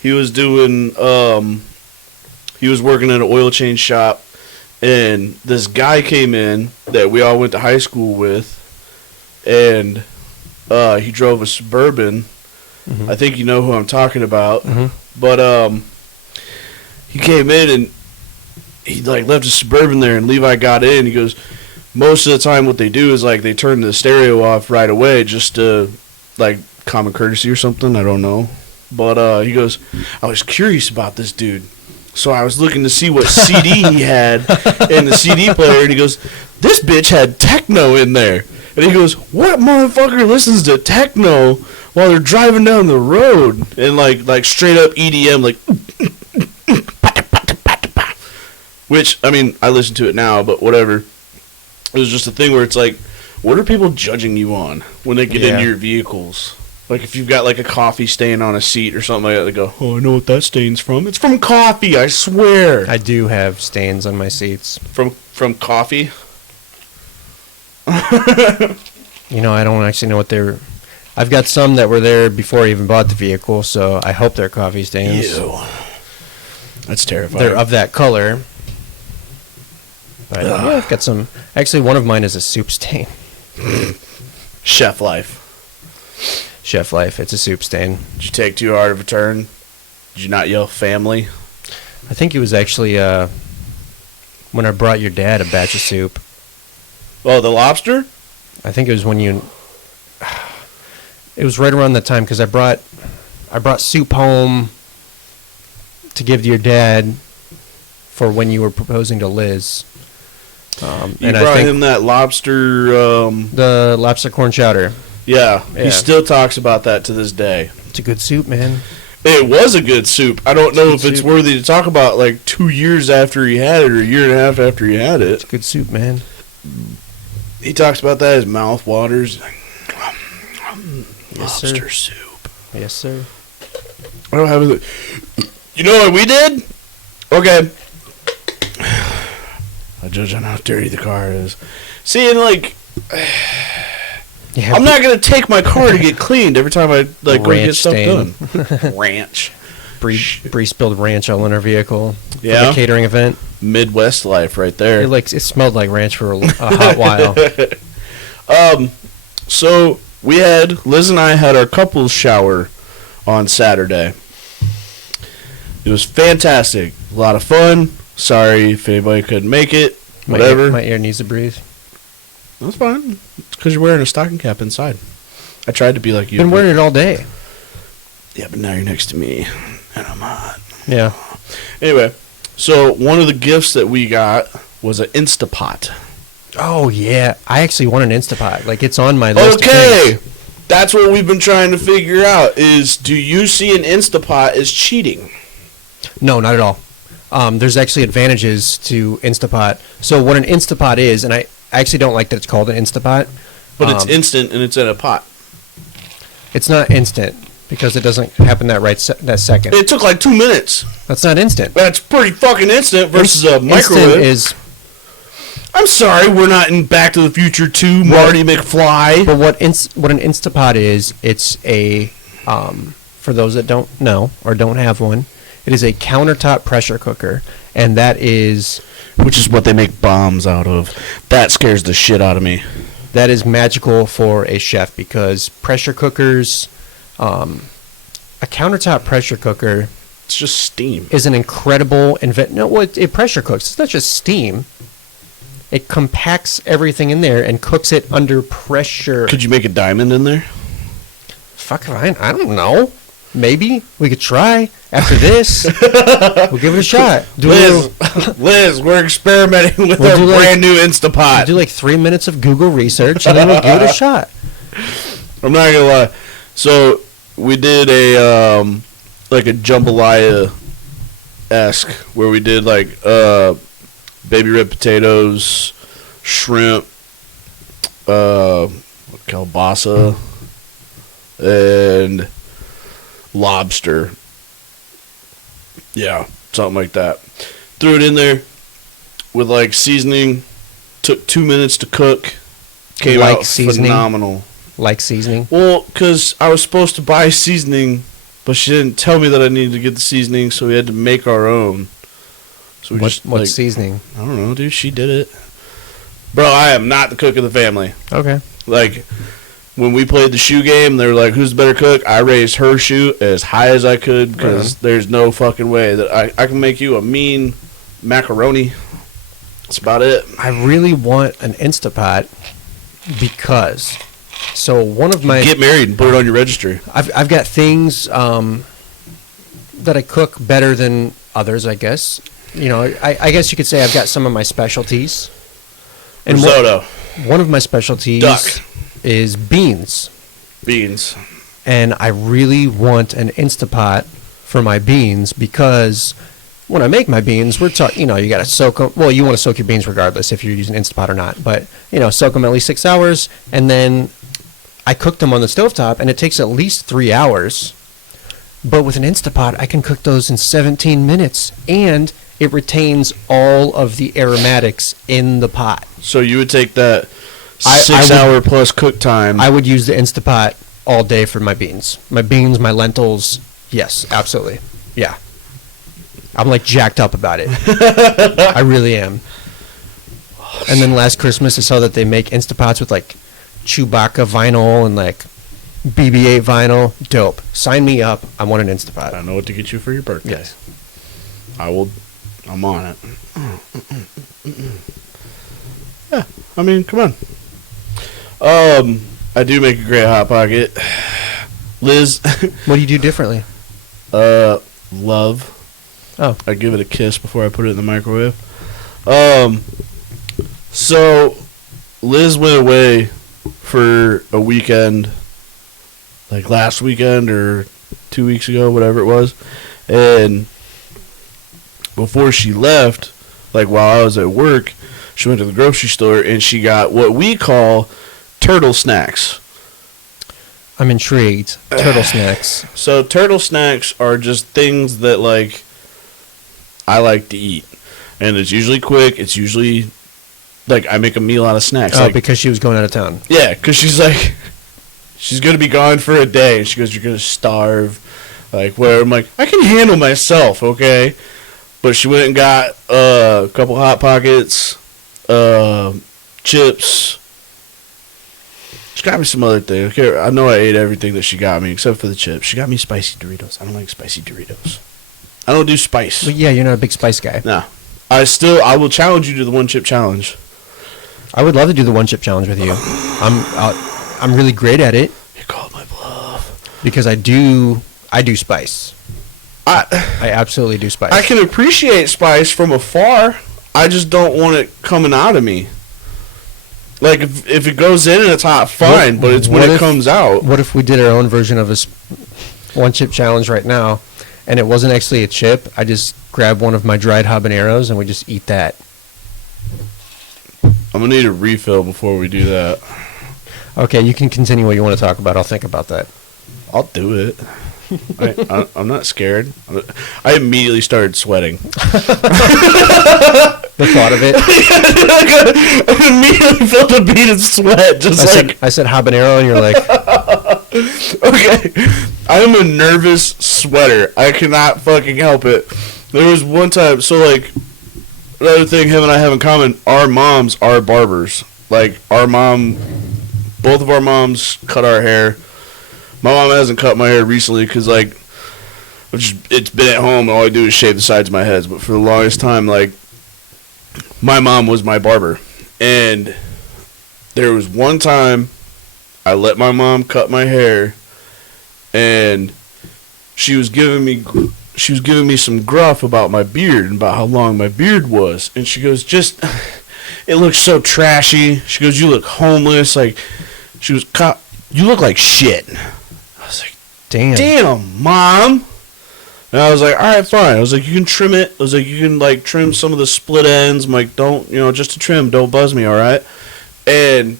He was doing, he was working at an oil change shop, and this guy came in that we all went to high school with, and he drove a Suburban. Mm-hmm. I think you know who I'm talking about. Mm-hmm. But he came in and he like left a Suburban there, and Levi got in. He goes, most of the time what they do is like they turn the stereo off right away just to like common courtesy or something. I don't know. But he goes, I was curious about this dude. So I was looking to see what CD he had in the CD player, and he goes, "This bitch had techno in there." And he goes, "What motherfucker listens to techno while they're driving down the road?" And like straight up EDM, like. Which, I mean, I listen to it now, but whatever. It was just a thing where it's like, what are people judging you on when they get into your vehicles? Like, if you've got, like, a coffee stain on a seat or something like that, they go, "Oh, I know what that stain's from. It's from coffee, I swear." I do have stains on my seats. From coffee? You know, I don't actually know what they're... I've got some that were there before I even bought the vehicle, so I hope they're coffee stains. Ew. That's terrifying. They're of that color. But yeah, I've got some... Actually, one of mine is a soup stain. Chef life. Chef life, it's a soup stain. Did you take too hard of a turn? Did you not yell family? I think it was actually when I brought your dad a batch of soup. Oh, the lobster? I think it was when you... It was right around that time, because I brought soup home to give to your dad for when you were proposing to Liz. You and brought I think him that lobster... the lobster corn chowder. Yeah, Yeah, he still talks about that to this day. it's a good soup, man. It was a good soup. I don't know if it's soup. worthy to talk about like 2 years after he had it or a year and a half after he had it. It's good soup, man. He talks about that, his mouth waters. Yes, Lobster sir. soup. Yes, sir. I don't have it. You know what we did? Okay. I judge on how dirty the car is. See, and like... Yeah, I'm not gonna take my car to get cleaned every time I like go get Ranch stuff stain. done. Ranch, Bree spilled ranch all in our vehicle. Yeah. For the catering event. Midwest life, right there. It smelled like ranch for a hot while. So Liz and I had our couples shower on Saturday. It was fantastic, a lot of fun. Sorry if anybody couldn't make it. Whatever. My ear needs to breathe. That's fine. It's because you're wearing a stocking cap inside. I tried to be like you. Been wearing it all day. Yeah, but now you're next to me, and I'm hot. Yeah. Anyway, so one of the gifts that we got was an Instapot. Oh yeah, I actually want an Instapot. Like it's on my list. Okay, that's what we've been trying to figure out. Is do you see an Instapot as cheating? No, not at all. There's actually advantages to Instapot. So what an Instapot is, and I actually don't like that it's called an Instapot. But it's instant and it's in a pot. It's not instant because it doesn't happen that second. It took like 2 minutes. That's not instant. That's pretty fucking instant versus a microwave. Instant is... I'm sorry, we're not in Back to the Future 2, Marty McFly. But what an Instapot is, it's a, for those that don't know or don't have one, it is a countertop pressure cooker, and that is... Which is what they make bombs out of. That scares the shit out of me. That is magical for a chef because pressure cookers, a countertop pressure cooker... It's just steam. ...is an incredible... it pressure cooks. It's not just steam. It compacts everything in there and cooks it under pressure. Could you make a diamond in there? Fuck, I don't know. Maybe. We could try. After this, we'll give it a shot. Liz, we're experimenting with our brand new Instapot. We'll do like 3 minutes of Google research and then we'll give it a shot. I'm not gonna lie. So we did a like a jambalaya-esque where we did like baby red potatoes, shrimp, kielbasa, and lobster. Yeah, something like that. Threw it in there with like seasoning. Took 2 minutes to cook. Came out phenomenal. Like seasoning? Well, because I was supposed to buy seasoning, but she didn't tell me that I needed to get the seasoning, so we had to make our own. So we what seasoning? I don't know, dude. She did it. Bro, I am not the cook of the family. Okay. Like, when we played the shoe game, they were like, who's the better cook? I raised her shoe as high as I could because there's no fucking way that I can make you a mean macaroni. That's about it. I really want an Instapot because... So one of my... Get married and put it on your registry. I've got things that I cook better than others, I guess. I guess you could say I've got some of my specialties. And Risotto. One of my specialties Duck. is beans. Beans. And I really want an Instapot for my beans because when I make my beans, we're talking, you got to soak them. Well, you want to soak your beans regardless if you're using Instapot or not. But, soak them at least 6 hours. And then I cook them on the stovetop, and it takes at least 3 hours. But with an Instapot, I can cook those in 17 minutes. And it retains all of the aromatics in the pot. So you would take that 6 hour plus cook time. I would use the Instapot all day for my beans. My beans, my lentils. Yes, absolutely. Yeah. I'm like jacked up about it. I really am. And then last Christmas I saw that they make Instapots with like Chewbacca vinyl and like BB-8 vinyl. Dope. Sign me up. I want an Instapot. I know what to get you for your birthday. Yes. I'm on it. Yeah, I mean, come on. I do make a great Hot Pocket. Liz. What do you do differently? Love. Oh. I give it a kiss before I put it in the microwave. So Liz went away for a weekend, like last weekend or 2 weeks ago, whatever it was. And before she left, like while I was at work, she went to the grocery store and she got what we call turtle snacks. I'm intrigued. Turtle snacks. So turtle snacks are just things that like I like to eat, and it's usually quick. It's usually like I make a meal out of snacks. Oh, like, because she was going out of town. Yeah, because she's like, she's gonna be gone for a day, and she goes, "You're gonna starve." Like, where I'm like, I can handle myself, okay. But she went and got a couple Hot Pockets, chips. She got me some other things. Okay, I know I ate everything that she got me except for the chips. She got me spicy Doritos. I don't like spicy Doritos. I don't do spice. But yeah, you're not a big spice guy. Nah. I will challenge you to the one chip challenge. I would love to do the one chip challenge with you. I'm really great at it. You called my bluff. Because I do spice. I absolutely do spice. I can appreciate spice from afar. I just don't want it coming out of me. Like, if it goes in and it's hot, fine, but it's when it comes out. What if we did our own version of a one-chip challenge right now, and it wasn't actually a chip? I just grab one of my dried habaneros, and we just eat that. I'm going to need a refill before we do that. Okay, you can continue what you want to talk about. I'll think about that. I'll do it. I'm not scared. I immediately started sweating. The thought of it. I immediately felt a bead of sweat. I said habanero, and you're like, okay. I'm a nervous sweater. I cannot fucking help it. There was one time, so like, another thing him and I have in common, our moms are barbers. Like, both of our moms cut our hair. My mom hasn't cut my hair recently because, like, it's been at home and all I do is shave the sides of my heads. But for the longest time, like, my mom was my barber. And there was one time I let my mom cut my hair, and she was giving me some gruff about my beard and about how long my beard was. And she goes, it looks so trashy. She goes, you look homeless. Like, you look like shit. I was like, damn, Mom. And I was like, all right, fine. I was like, you can trim it. I was like, you can, like, trim some of the split ends. I'm like, don't, just to trim. Don't buzz me, all right? And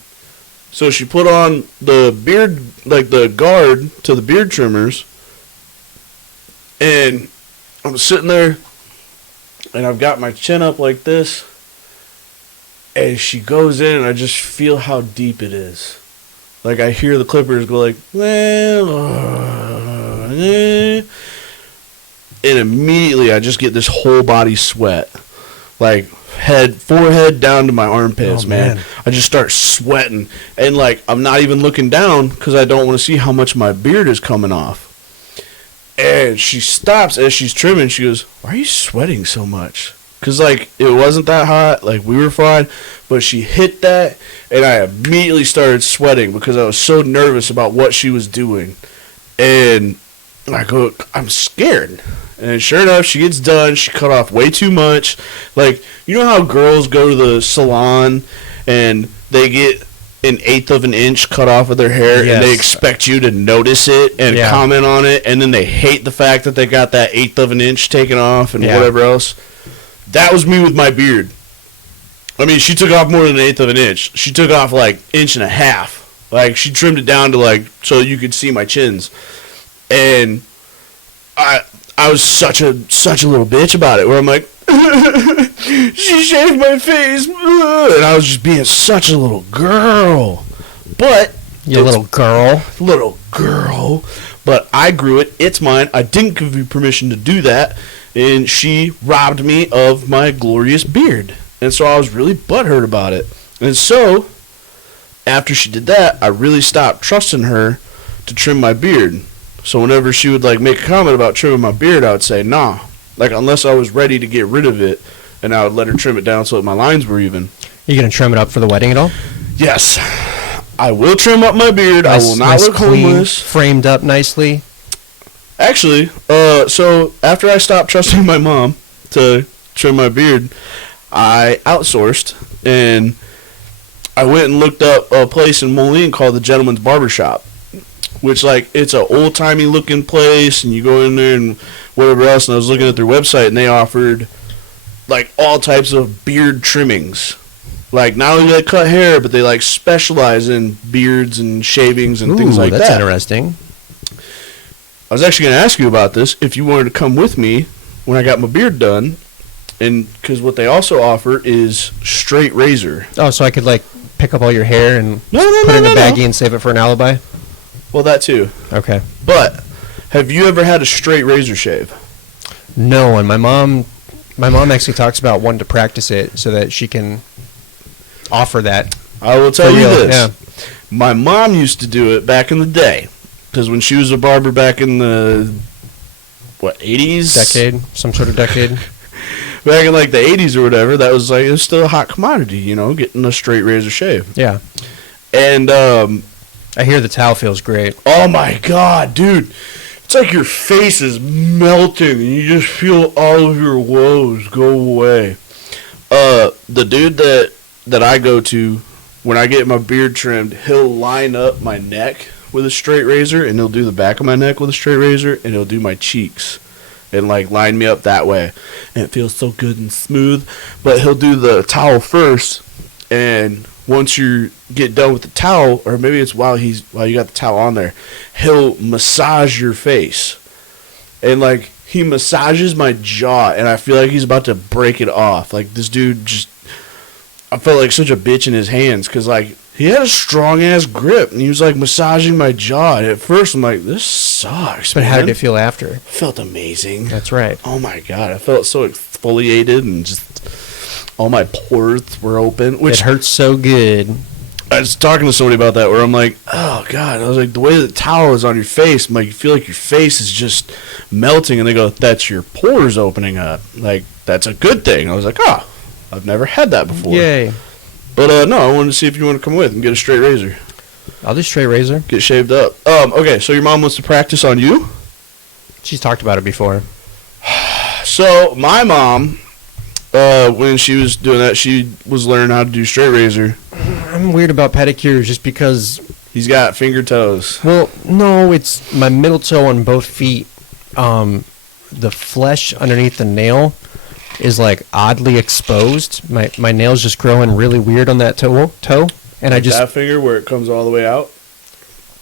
so she put on the beard, like, the guard to the beard trimmers. And I'm sitting there, and I've got my chin up like this. And she goes in, and I just feel how deep it is. Like, I hear the clippers go like, and immediately I just get this whole body sweat. Like, forehead down to my armpits, man. I just start sweating. And, like, I'm not even looking down because I don't want to see how much my beard is coming off. And she stops as she's trimming. She goes, why are you sweating so much? Because, like, it wasn't that hot. Like, we were fine. But she hit that, and I immediately started sweating because I was so nervous about what she was doing. And I go, I'm scared. And sure enough, she gets done. She cut off way too much. Like, you know how girls go to the salon and they get an eighth of an inch cut off of their hair, Yes. and they expect you to notice it and comment on it, and then they hate the fact that they got that eighth of an inch taken off and whatever else. That was me with my beard. I mean, she took off more than an eighth of an inch. She took off like inch and a half. Like, she trimmed it down to like so you could see my chins. And I was such a little bitch about it, where I'm like, she shaved my face, and I was just being such a little girl. But You little girl. But I grew it. It's mine. I didn't give you permission to do that, and she robbed me of my glorious beard. And so I was really butthurt about it. And so after she did that, I really stopped trusting her to trim my beard. So whenever she would like make a comment about trimming my beard, I would say nah. Like, unless I was ready to get rid of it, and I would let her trim it down so that my lines were even. You gonna trim it up for the wedding at all? Yes, I will trim up my beard. Nice, I will not nice, look clean, homeless. framed up nicely. Actually, so after I stopped trusting my mom to trim my beard, I outsourced, and I went and looked up a place in Moline called the Gentleman's Barbershop, which, like, it's an old-timey looking place, and you go in there and whatever else, and I was looking at their website, and they offered, like, all types of beard trimmings. Like, not only do they cut hair, but they, like, specialize in beards and shavings and things like that's that. interesting. I was actually going to ask you about this, if you wanted to come with me when I got my beard done, and because what they also offer is straight razor. Oh, so I could, like, pick up all your hair and No, put it in a baggie and save it for an alibi? Well, that too. Okay. But have you ever had a straight razor shave? No, and my mom actually talks about wanting to practice it so that she can offer that. I will tell For you real, this. yeah. My mom used to do it back in the day. Because when she was a barber back in the, 80s? Decade, some sort of decade. Back in, like, the 80s or whatever, that was, like, it was still a hot commodity, getting a straight razor shave. Yeah. And, I hear the towel feels great. oh my god, dude. It's like your face is melting and you just feel all of your woes go away. The dude that I go to when I get my beard trimmed, he'll line up my neck with a straight razor, and he'll do the back of my neck with a straight razor, and he'll do my cheeks and like line me up that way. And it feels so good and smooth. But he'll do the towel first, and once you get done with the towel, or maybe it's while you got the towel on there, he'll massage your face. And like, he massages my jaw, and I feel like he's about to break it off. Like, this dude just, I felt like such a bitch in his hands, because like, he had a strong ass grip, and he was like massaging my jaw. And at first I'm like, this sucks. But how man. did it feel after? It felt amazing. That's right. Oh my god, I felt so exfoliated, and just all my pores were open. Which It hurts so good. I was talking to somebody about that, where I'm like, oh god, I was like, the way the towel is on your face, I'm like, you feel like your face is just melting, and they go, that's your pores opening up. Like, that's a good thing. I was like, oh, I've never had that before. Yay. But no, I wanted to see if you want to come with and get a straight razor. I'll do straight razor. Get shaved up. Okay, so your mom wants to practice on you? She's talked about it before. So, my mom, when she was doing that, she was learning how to do straight razor. I'm weird about pedicures just because... He's got finger toes. Well, no, it's my middle toe on both feet. The flesh underneath the nail is like oddly exposed. My nails just growing really weird on that toe, and I just that finger where it comes all the way out?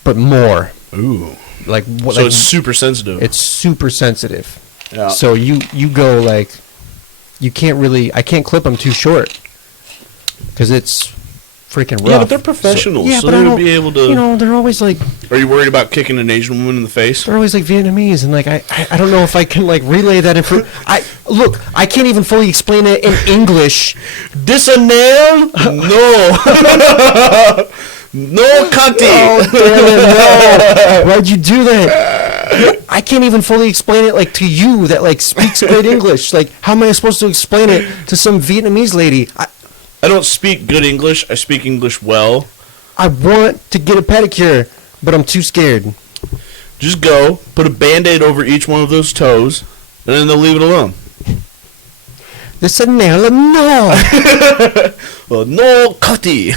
but more Ooh. like what? So like, it's super sensitive. it's super sensitive. Yeah. So you go like you can't really I can't clip them too short because it's freaking rough. Yeah, but they're professionals, So, yeah, so but they I would don't, be able to... You know, they're always like Are you worried about kicking an Asian woman in the face? they're always like Vietnamese, and like I don't know if I can like relay that look, I can't even fully explain it in English. This a nail? No. No, cutty. Oh, damn it, no. Why'd you do that? I can't even fully explain it like to you that like speaks great English. Like, how am I supposed to explain it to some Vietnamese lady? I don't speak good English. I speak English well. I want to get a pedicure, but I'm too scared. Just go, put a Band-Aid over each one of those toes, and then they'll leave it alone. This is a nail, no. Well, no cutty.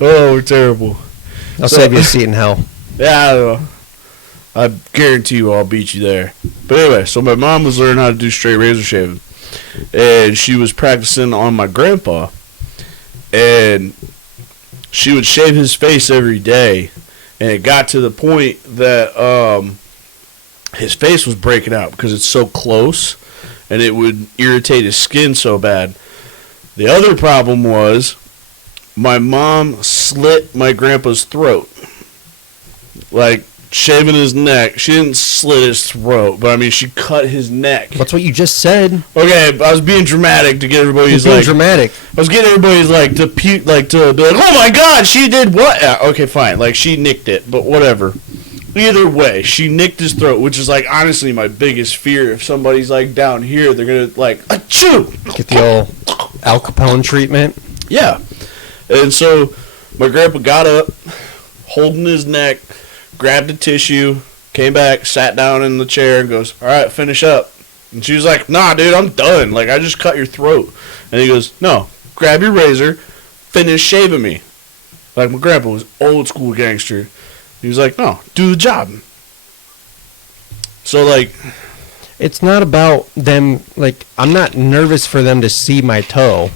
Oh, terrible. I'll save you a seat in hell. Yeah, I guarantee you I'll beat you there. But anyway, so my mom was learning how to do straight razor shaving. And she was practicing on my grandpa. And she would shave his face every day. And it got to the point that his face was breaking out because it's so close. And it would irritate his skin so bad. The other problem was my mom slit my grandpa's throat. Like, shaving his neck. She didn't slit his throat, but I mean, she cut his neck. That's what you just said. Okay, I was being dramatic to get everybody's You're being like dramatic. I was getting everybody's like to be like, oh my god, she did what? Yeah, okay, fine. Like, she nicked it, but whatever. Either way, she nicked his throat, which is like honestly my biggest fear. If somebody's like down here, they're gonna like achoo! Get the old Al Capone treatment. Yeah. And so my grandpa got up, holding his neck, grabbed a tissue, came back, sat down in the chair, and goes, all right, finish up. And she was like, nah, dude, I'm done. Like, I just cut your throat. And he goes, no, grab your razor, finish shaving me. Like, my grandpa was old school gangster. He was like, no, do the job. So, like, It's not about them, like, I'm not nervous for them to see my toe.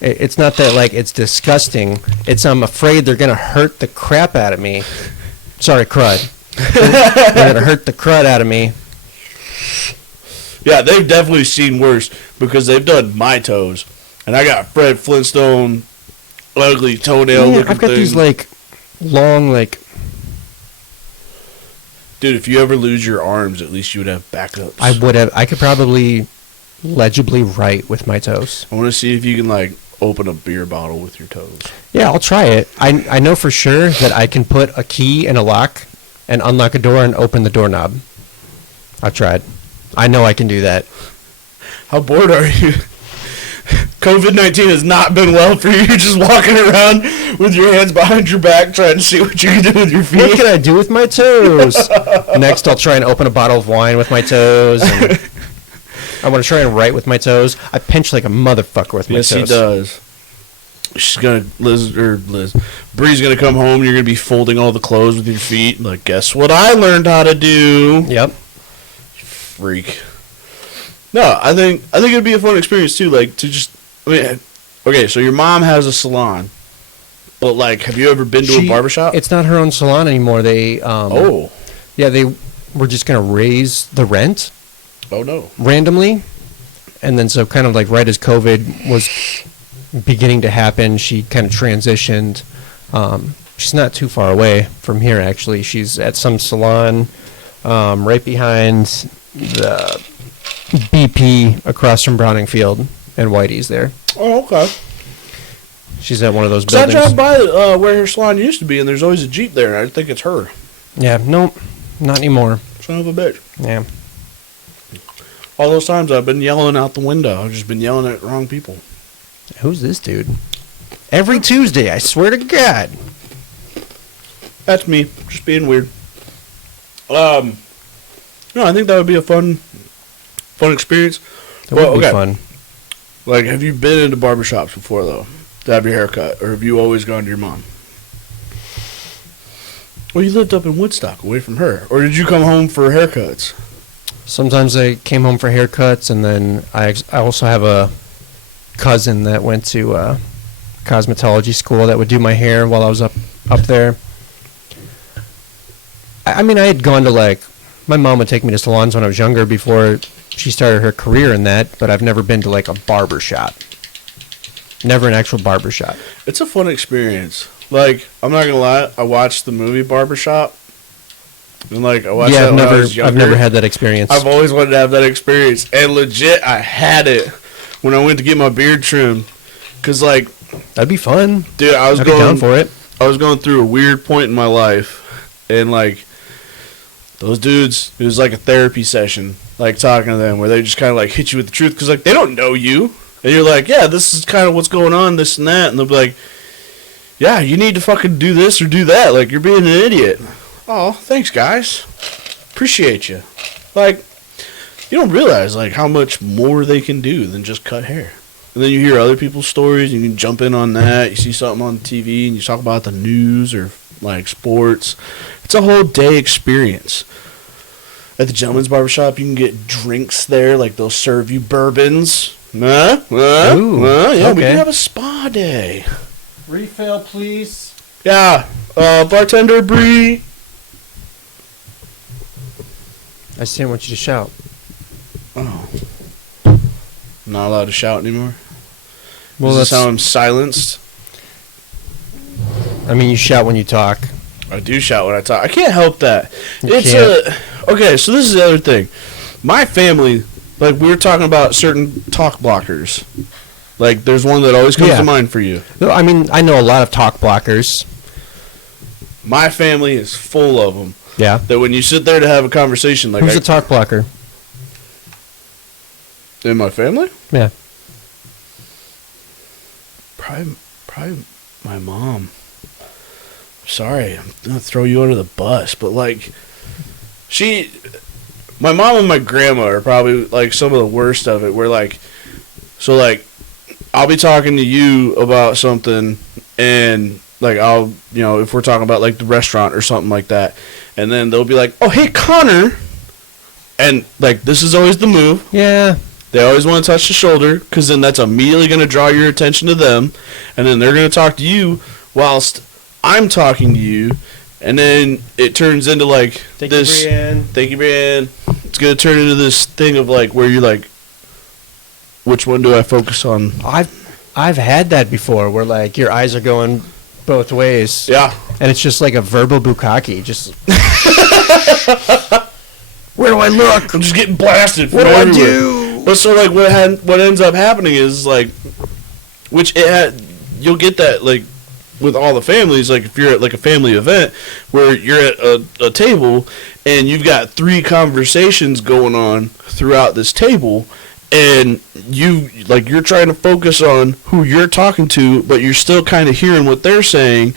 It's not that, like, it's disgusting. It's I'm afraid they're going to hurt the crap out of me. Sorry, crud. They're going to hurt the crud out of me. yeah, they've definitely seen worse because they've done my toes. And I got Fred Flintstone, ugly toenail looking I've got things. these, like, long, like... Dude, if you ever lose your arms, at least you would have backups. I would have... I could probably legibly write with my toes. I want to see if you can, like, open a beer bottle with your toes. Yeah, I'll try it. I know for sure that I can put a key in a lock and unlock a door and open the doorknob. I've tried. I know I can do that. How bored are you? COVID-19 has not been well for you. You're just walking around with your hands behind your back trying to see what you can do with your feet. What can I do with my toes? Next, I'll try and open a bottle of wine with my toes. And I want to try and write with my toes. I pinch like a motherfucker with my Yes, toes. he does. She's gonna Bree's gonna come home. You're gonna be folding all the clothes with your feet. Like, guess what I learned how to do? Yep. Freak. No, I think it'd be a fun experience too. Like, to just, I mean, okay, so your mom has a salon, but like, have you ever been to a barbershop? It's not her own salon anymore. They yeah, they were just gonna raise the rent. Oh no. Randomly, and then so kind of like right as COVID was beginning to happen, she kind of transitioned. She's not too far away from here, actually. She's at some salon right behind the BP across from Browning Field and Whitey's there. Oh, okay. She's at one of those So I buildings. drive by where her salon used to be, and there's always a Jeep there, and I think it's her. Yeah, nope, not anymore. Son of a bitch. Yeah. All those times I've been yelling out the window. I've just been yelling at wrong people. Who's this dude? Every Tuesday, I swear to God. That's me, just being weird. No, I think that would be a fun experience. That would be fun. Like, have you been into barbershops before, though, to have your hair cut? Or have you always gone to your mom? Well, you lived up in Woodstock, away from her. Or did you come home for haircuts? Sometimes I came home for haircuts, and then I also have a cousin that went to cosmetology school that would do my hair while I was up there. I mean, I had gone to, like, my mom would take me to salons when I was younger before she started her career in that, but I've never been to, like, a barber shop. Never an actual barber shop. It's a fun experience. Like, I'm not gonna lie, I watched the movie Barbershop. And, like, I watched that when I was younger. I've never had that experience. I've always wanted to have that experience. And legit, I had it when I went to get my beard trimmed. Because, like... That'd be fun. Dude, I'd be down for it. I was going through a weird point in my life. And, like, those dudes, it was like a therapy session. Like, talking to them, where they just kind of, like, hit you with the truth. Because, like, they don't know you. And you're like, yeah, this is kind of what's going on, this and that. And they'll be like, yeah, you need to fucking do this or do that. Like, you're being an idiot. Oh, thanks, guys. Appreciate you. Like, you don't realize, like, how much more they can do than just cut hair. And then you hear other people's stories, and you can jump in on that. You see something on TV, and you talk about the news or, like, sports. It's a whole day experience. At the Gentleman's Barbershop, you can get drinks there. Like, they'll serve you bourbons. Ooh, Yeah, okay. we can have a spa day. Refill, please. Yeah, bartender Bree. I just didn't want you to shout. Oh. I'm not allowed to shout anymore? Well, Is this that's how I'm silenced? I mean, you shout when you talk. I do shout when I talk. I can't help that. You It's can't. okay, so this is the other thing. My family, like, we were talking about certain talk blockers. Like, there's one that always comes Yeah. to mind for you. No, I mean, I know a lot of talk blockers. My family is full of them. Yeah. That when you sit there to have a conversation, like, Who's a talk blocker? in my family? Yeah. Probably my mom. Sorry, I'm gonna throw you under the bus, but, like, my mom and my grandma are probably, like, some of the worst of it. Where, like, so, like, I'll be talking to you about something, and, like, I'll, you know, if we're talking about, like, the restaurant or something like that, and then they'll be like, oh, hey, Connor, and, like, this is always the move. Yeah. They always want to touch the shoulder, because then that's immediately going to draw your attention to them, and then they're going to talk to you whilst I'm talking to you, and then it turns into, like, Thank this. you, Brienne. Thank you, Brienne. It's going to turn into this thing of, like, where you're like, which one do I focus on? I've had that before, where like your eyes are going both ways. Yeah. And it's just like a verbal bukkake. Just where do I look? I'm just getting blasted. What from do I everywhere. do? But so, like, what ends up happening is, like, you'll get that, like, with all the families, like, if you're at, like, a family event where you're at a table and you've got 3 conversations going on throughout this table, and you're trying to focus on who you're talking to, but you're still kind of hearing what they're saying,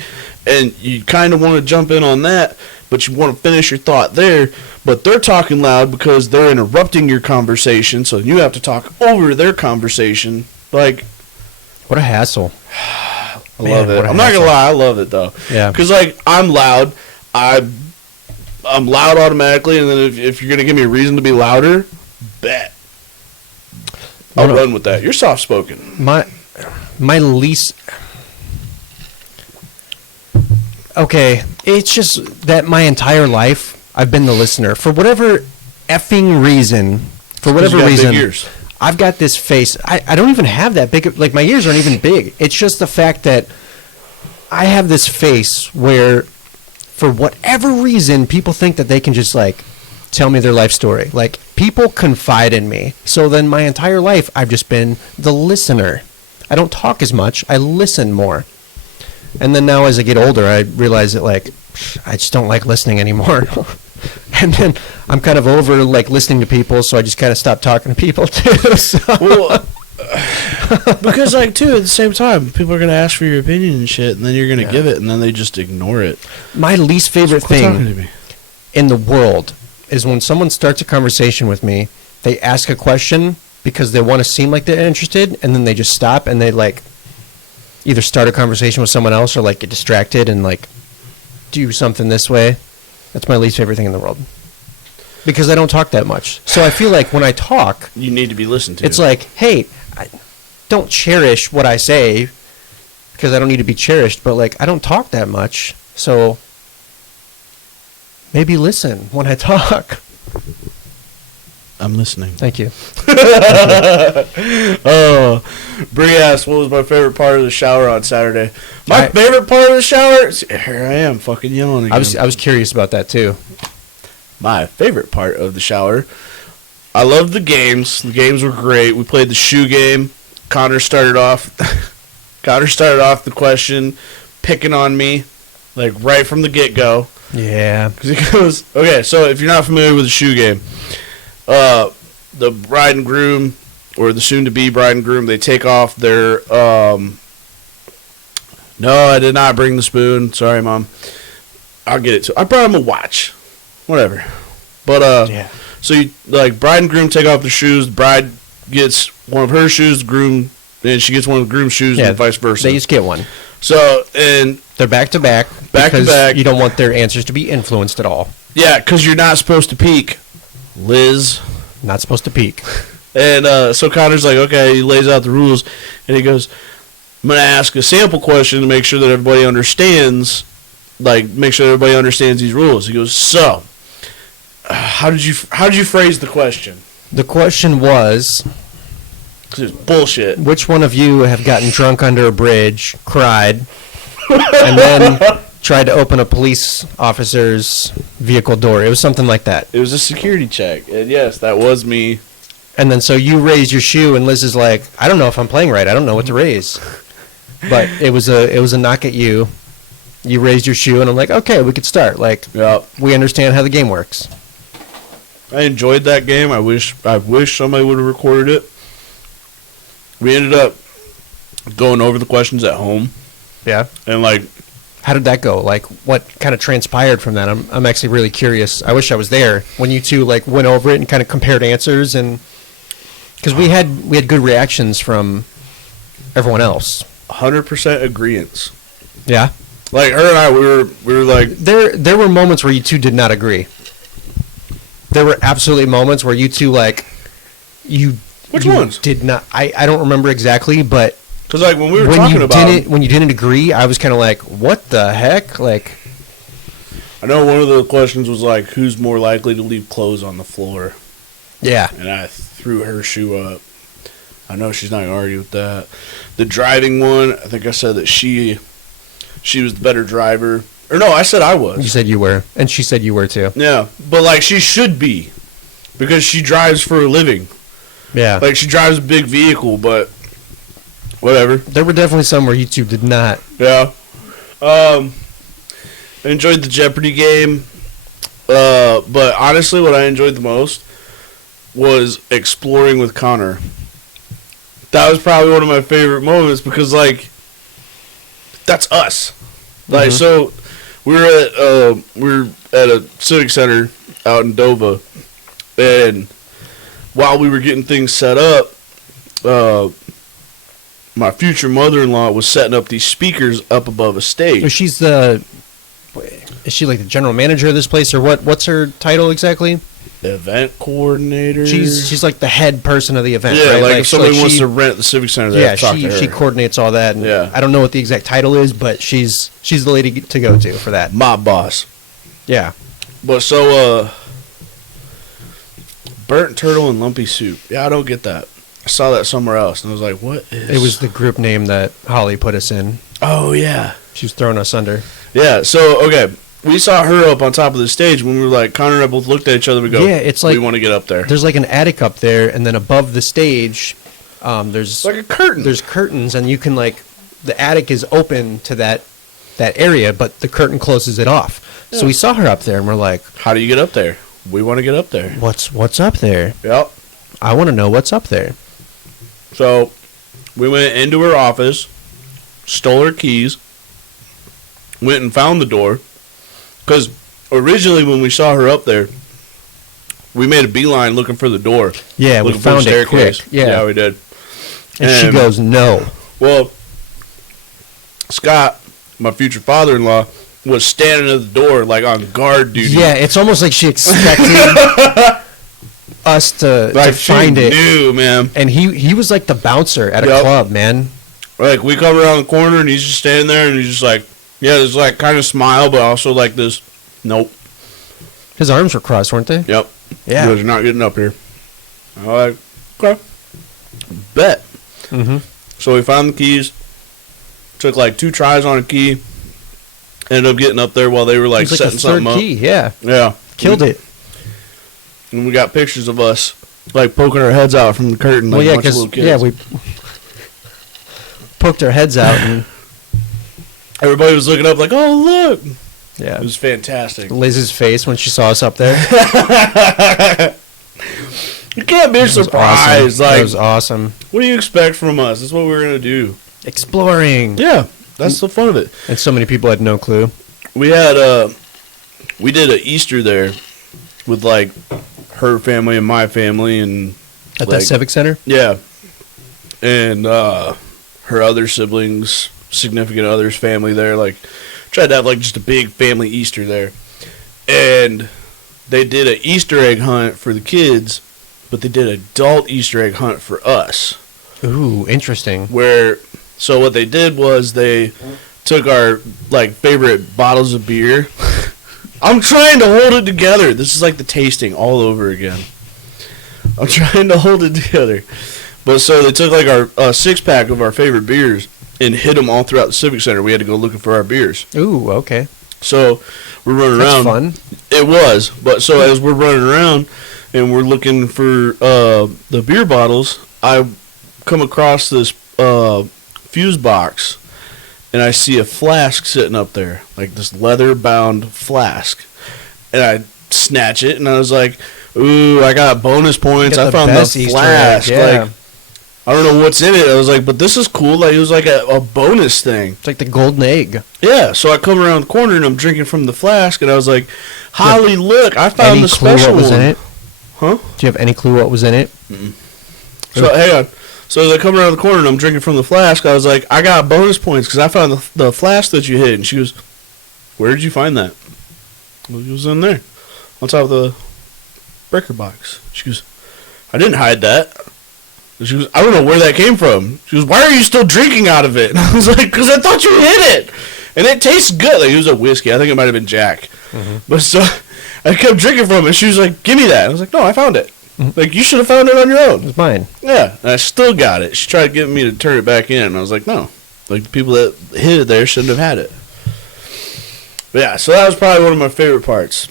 and you kind of want to jump in on that, but you want to finish your thought there, but they're talking loud because they're interrupting your conversation, so you have to talk over their conversation. Like, What a hassle. I Man, love it. what a I'm not hassle. gonna lie, I love it though. Yeah. Because, like, I'm loud. I'm loud automatically, and then if you're gonna give me a reason to be louder, bet I'll No. run with that. You're soft spoken. My least. Okay, it's just that my entire life I've been the listener for whatever effing reason. For whatever You got reason, big ears. I've got this face. I don't even have that big. Like, my ears aren't even big. It's just the fact that I have this face where, for whatever reason, people think that they can just, like, tell me their life story. Like, people confide in me. So then my entire life, I've just been the listener. I don't talk as much. I listen more. And then now as I get older, I realize that, like, I just don't like listening anymore. And then I'm kind of over, like, listening to people, so I just kind of stopped talking to people, too. So. Well, because, like, too, at the same time, people are gonna ask for your opinion and shit, and then you're gonna give it, and then they just ignore it. My least favorite Quit talking to thing me. in the world is when someone starts a conversation with me, they ask a question because they want to seem like they're interested, and then they just stop and they, like, either start a conversation with someone else or, like, get distracted and, like, do something this way. That's my least favorite thing in the world. Because I don't talk that much. So I feel like when I talk, You need to be listened to. it's like, hey, don't cherish what I say because I don't need to be cherished, but, like, I don't talk that much. So maybe listen when I talk. I'm listening. Thank you. Oh, Bree asked, what was my favorite part of the shower on Saturday? My I- favorite part of the shower? Here I am, fucking yelling again. I was curious about that too. My favorite part of the shower. I loved the games. The games were great. We played the shoe game. Connor started off the question picking on me, like, right from the get-go. Yeah. Because he goes, okay, so if you're not familiar with the shoe game, the bride and groom, or the soon-to-be bride and groom, they take off their No, I did not bring the spoon. Sorry, Mom. I'll get it to. I brought him a watch. Whatever. But Yeah. so you like bride and groom take off their shoes. The bride gets one of her shoes. The groom, and she gets one of the groom's shoes, and vice versa. They each get one. So and They're back to back. Back to back. You don't want their answers to be influenced at all. yeah, because you're not supposed to peek, Liz. Not supposed to peek. And so Connor's like, okay, he lays out the rules, and he goes, I'm going to ask a sample question to make sure that everybody understands, these rules. He goes, so, how did you phrase the question? The question was, 'Cause it's bullshit. which one of you have gotten drunk under a bridge, cried, and then tried to open a police officer's vehicle door? It was something like that. It was a security check, and yes, that was me. And then so you raised your shoe, and Liz is like, I don't know if I'm playing right. I don't know what to raise. But it was a knock at you. You raised your shoe, and I'm like, okay, we could start. Like, Yep. we understand how the game works. I enjoyed that game. I wish somebody would have recorded it. We ended up going over the questions at home, Yeah. and like, How did that go? Like, what kind of transpired from that? I'm actually really curious. I wish I was there when you two like went over it and kind of compared answers, and because we had good reactions from everyone else. 100% agreeance. Yeah. Like her and I, we were like, There were moments where you two did not agree. There were absolutely moments where you two like you. Which you ones? Did not. I don't remember exactly, but because like when we were when talking you about, when you didn't agree, I was kind of like, what the heck? Like, I know one of the questions was like, who's more likely to leave clothes on the floor? yeah. And I threw her shoe up. I know she's not gonna argue with that. The driving one, I think I said that she was the better driver. Or no, I said I You was. said you were, and she said you were too. Yeah, but like she should be, because she drives for a living. Yeah. Like she drives a big vehicle, but whatever. There were definitely some where you two did not. Yeah. I enjoyed the Jeopardy game. But honestly, what I enjoyed the most was exploring with Connor. That was probably one of my favorite moments because, like, that's us. Like, so we're at a civic center out in Dover, and while we were getting things set up, my future mother-in-law was setting up these speakers up above a stage. Is she like the general manager of this place, or what? What's her title exactly? Event coordinator. She's like the head person of the event. Yeah, right? like if somebody wants she, to rent the civic center, they yeah, have to talk to her. she coordinates all that. And Yeah. I don't know what the exact title is, but she's the lady to go to for that. My boss. Yeah. But so, burnt turtle and lumpy soup. Yeah, I don't get that. I saw that somewhere else, and I was like, what is... It was the group name that Holly put us in. Oh, yeah. She was throwing us under. Yeah, so, okay. We saw her up on top of the stage when we were like, Connor and I both looked at each other. We go, Yeah, it's like we want to get up there. There's like an attic up there, and then above the stage, there's Like a curtain. There's curtains, and you can like the attic is open to that area, but the curtain closes it off. Yeah. So we saw her up there, and we're like, How do you get up there? We want to get up there. What's up there? Yep. I want to know what's up there. So we went into her office, stole her keys, went and found the door. Because originally when we saw her up there, we made a beeline looking for the door. Yeah, we looking for the found it quick. staircase. Yeah, we did. and she goes, no. Well, Scott, my future father-in-law, was standing at the door like on guard duty. Yeah, it's almost like she expected us to find she it. knew, man. And he was like the bouncer at a Yep. club, man. Like, we come around the corner, and he's just standing there, and he's just like, yeah, there's like kind of smile, but also like this, nope. His arms were crossed, weren't they? Yep. Yeah. You guys are not getting up here. I'm like, okay. Bet. Mm-hmm. So we found the keys. Took like 2 tries on a key. Ended up getting up there while they were like It was setting like the third something up. key, yeah. Yeah. Killed it. And we got pictures of us like poking our heads out from the curtain. Like Well, yeah, a bunch of little because kids. we poked our heads out, and Everybody was looking up like, oh, look. yeah, It was fantastic. Liz's face when she saw us up there. You can't be surprised. Awesome. That Like, was awesome. what do you expect from us? That's what we're going to do. Exploring. Yeah. That's the fun of it. And so many people had no clue. We did an Easter there with like her family and my family and At that Civic Center? Yeah. And her other siblings, significant others, family there, like tried to have like just a big family Easter there. And they did an Easter egg hunt for the kids, but they did an adult Easter egg hunt for us. Ooh, interesting. So what they did was they took our like favorite bottles of beer. I'm trying to hold it together. This is like the tasting all over again. I'm trying to hold it together. But so they took like our 6-pack of our favorite beers and hid them all throughout the Civic Center. We had to go looking for our beers. Ooh, okay. So we're running That's around. Fun. It was. But so as we're running around and we're looking for the beer bottles, I come across this fuse box and I see a flask sitting up there, like this leather-bound flask. And I snatch it and I was like, ooh, I got bonus points. I found the flask. Yeah. Like, I don't know what's in it. I was like, but this is cool. Like, it was like a bonus thing. It's like the golden egg. Yeah, so I come around the corner and I'm drinking from the flask, and I was like, Holly, look, I found the special what was one. in it? Huh? Do you have any clue what was in it? Mm-mm. So, hang on. So as I come around the corner and I'm drinking from the flask, I was like, I got bonus points because I found the flask that you hid. And she goes, where did you find that? Well, it was in there, on top of the breaker box. She goes, I didn't hide that. And she goes, I don't know where that came from. She goes, why are you still drinking out of it? And I was like, because I thought you hid it. And it tastes good. Like, it was a whiskey. I think it might have been Jack. Mm-hmm. But so I kept drinking from it. She was like, give me that. I was like, no, I found it. Mm-hmm. Like, you should have found it on your own. It was mine. Yeah. And I still got it. She tried to get me to turn it back in. And I was like, no. Like, the people that hid it there shouldn't have had it. But yeah, so that was probably one of my favorite parts.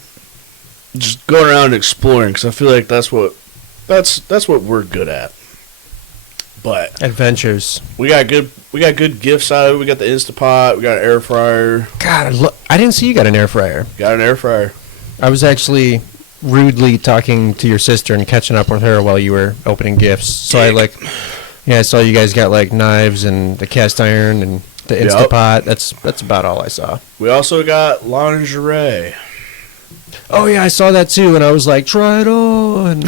Just going around and exploring, because I feel like that's what we're good at. But adventures. We got good gifts out of it. We got the Instapot. We got an air fryer. God, I didn't see you got an air fryer. Got an air fryer. I was actually rudely talking to your sister and catching up with her while you were opening gifts. So I saw you guys got like knives and the cast iron and the Instapot. Yep. That's about all I saw. We also got lingerie. Oh yeah, I saw that too, and I was like, try it on.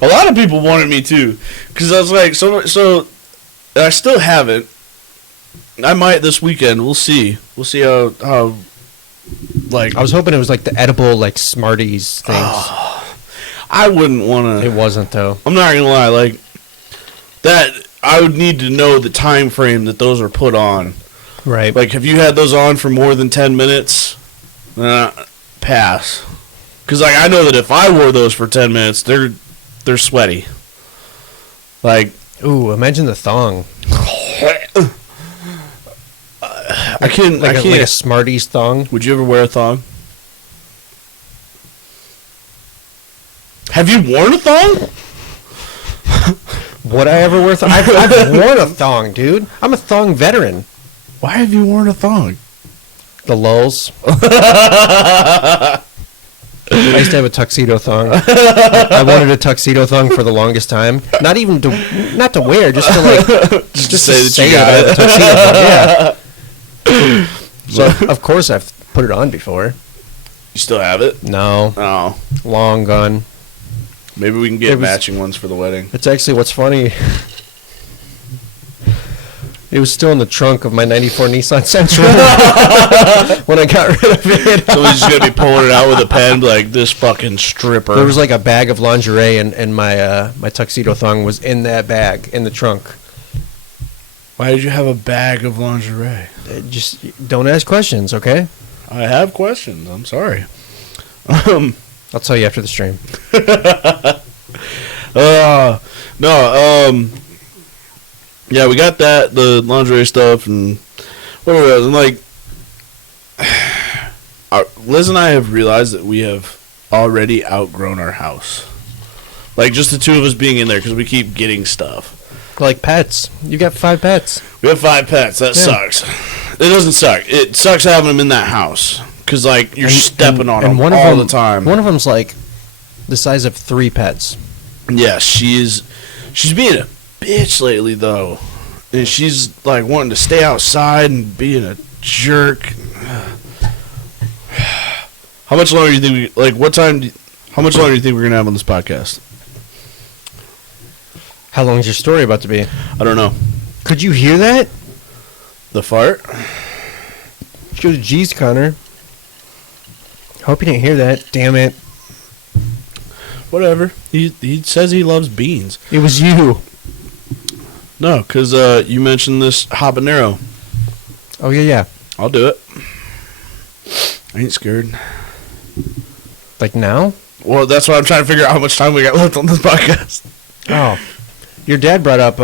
A lot of people wanted me to, because I was like, so, and I still haven't. I might this weekend. We'll see. We'll see how like. I was hoping it was like the edible, like Smarties things. I wouldn't want to. It wasn't though. I'm not gonna lie, like that. I would need to know the time frame that those are put on. Right. Like, have you had those on for more than 10 minutes? Pass. Because, like, I know that if I wore those for 10 minutes, they're sweaty. Like, ooh, imagine the thong. I can't. Like a Smarties thong. Would you ever wear a thong? Have you worn a thong? Would I ever wear a thong? I've worn a thong, dude. I'm a thong veteran. Why have you worn a thong? The lulz. I used to have a tuxedo thong. I wanted a tuxedo thong for the longest time. Not to wear, just to like, just say to that say you got it. A tuxedo thong. Yeah. So of course I've put it on before. You still have it? No. Oh. Long gone. Maybe we can get matching ones for the wedding. It's actually what's funny. It was still in the trunk of my '94 Nissan Sentra when I got rid of it. Someone's just gonna be pulling it out with a pen, like this fucking stripper. There was like a bag of lingerie, and my my tuxedo thong was in that bag in the trunk. Why did you have a bag of lingerie? Just don't ask questions, okay? I have questions. I'm sorry. I'll tell you after the stream. Yeah, we got that, the lingerie stuff, and whatever else. And like, Liz and I have realized that we have already outgrown our house. Like, just the two of us being in there, because we keep getting stuff. Like pets. You got 5 pets. We have 5 pets. That sucks. It doesn't suck. It sucks having them in that house. Because, like, you're stepping on them all the time. One of them's, like, the size of 3 pets. Yeah, she's being a bitch lately, though. and she's like wanting to stay outside and being a jerk. How much longer do you think how much longer do you think we're gonna have on this podcast? How long is your story about to be? I don't know. Could you hear that? The fart? She goes, geez, Connor. Hope you didn't hear that. Damn it. Whatever. He says he loves beans. It was you. No, because you mentioned this habanero. Oh, yeah. I'll do it. I ain't scared. Like now? Well, that's why I'm trying to figure out how much time we got left on this podcast. Oh. Your dad brought up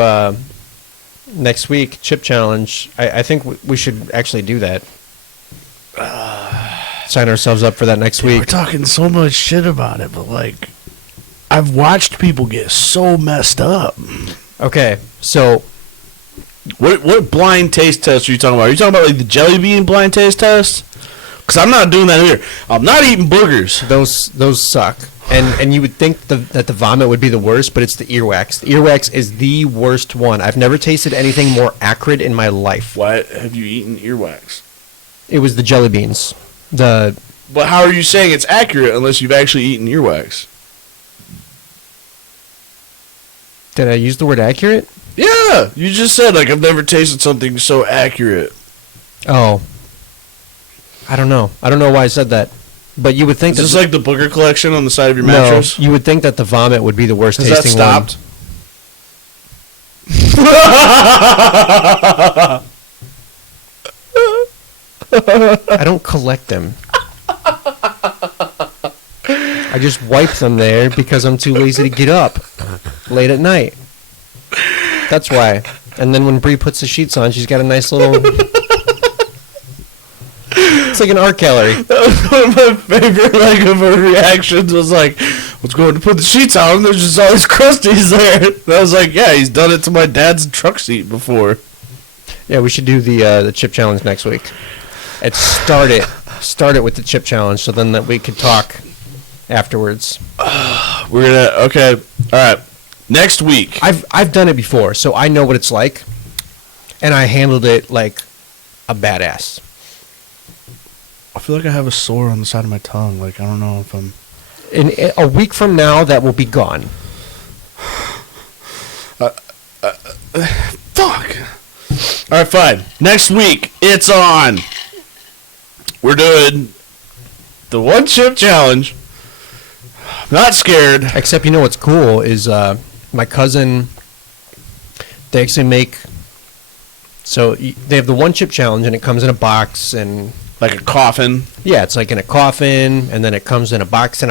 next week, chip challenge. I think we should actually do that. Sign ourselves up for that next week. We're talking so much shit about it, but like, I've watched people get so messed up. Okay, so what blind taste test are you talking about? Are you talking about like the jelly bean blind taste test? Because I'm not doing that either. I'm not eating boogers. those suck. And you would think that the vomit would be the worst, but it's the earwax. The earwax is the worst one. I've never tasted anything more acrid in my life. Why have you eaten earwax? It was the jelly beans. But how are you saying it's accurate unless you've actually eaten earwax? Did I use the word accurate? Yeah, you just said like I've never tasted something so accurate. Oh. I don't know. I don't know why I said that. But you would think Is this like the booger collection on the side of your mattress? No, you would think that the vomit would be the worst Has tasting that stopped? I don't collect them. I just wipe them there because I'm too lazy to get up late at night. That's why. And then when Bree puts the sheets on, she's got a nice little... It's like an art gallery. That was one of my favorite of her reactions was like, let's go to put the sheets on and there's just all these crusties there. And I was like, yeah, he's done it to my dad's truck seat before. Yeah, we should do the chip challenge next week. And start it with the chip challenge so then that we could talk afterwards. Okay, alright. Next week. I've done it before, so I know what it's like. And I handled it like a badass. I feel like I have a sore on the side of my tongue. Like, I don't know if I'm... In a week from now, that will be gone. Fuck. Alright, fine. Next week, it's on. We're doing the one chip challenge. Not scared. Except, you know what's cool is my cousin, they actually make... So, they have the one chip challenge, and it comes in a box, and... Like a coffin. Yeah, it's like in a coffin, and then it comes in a box.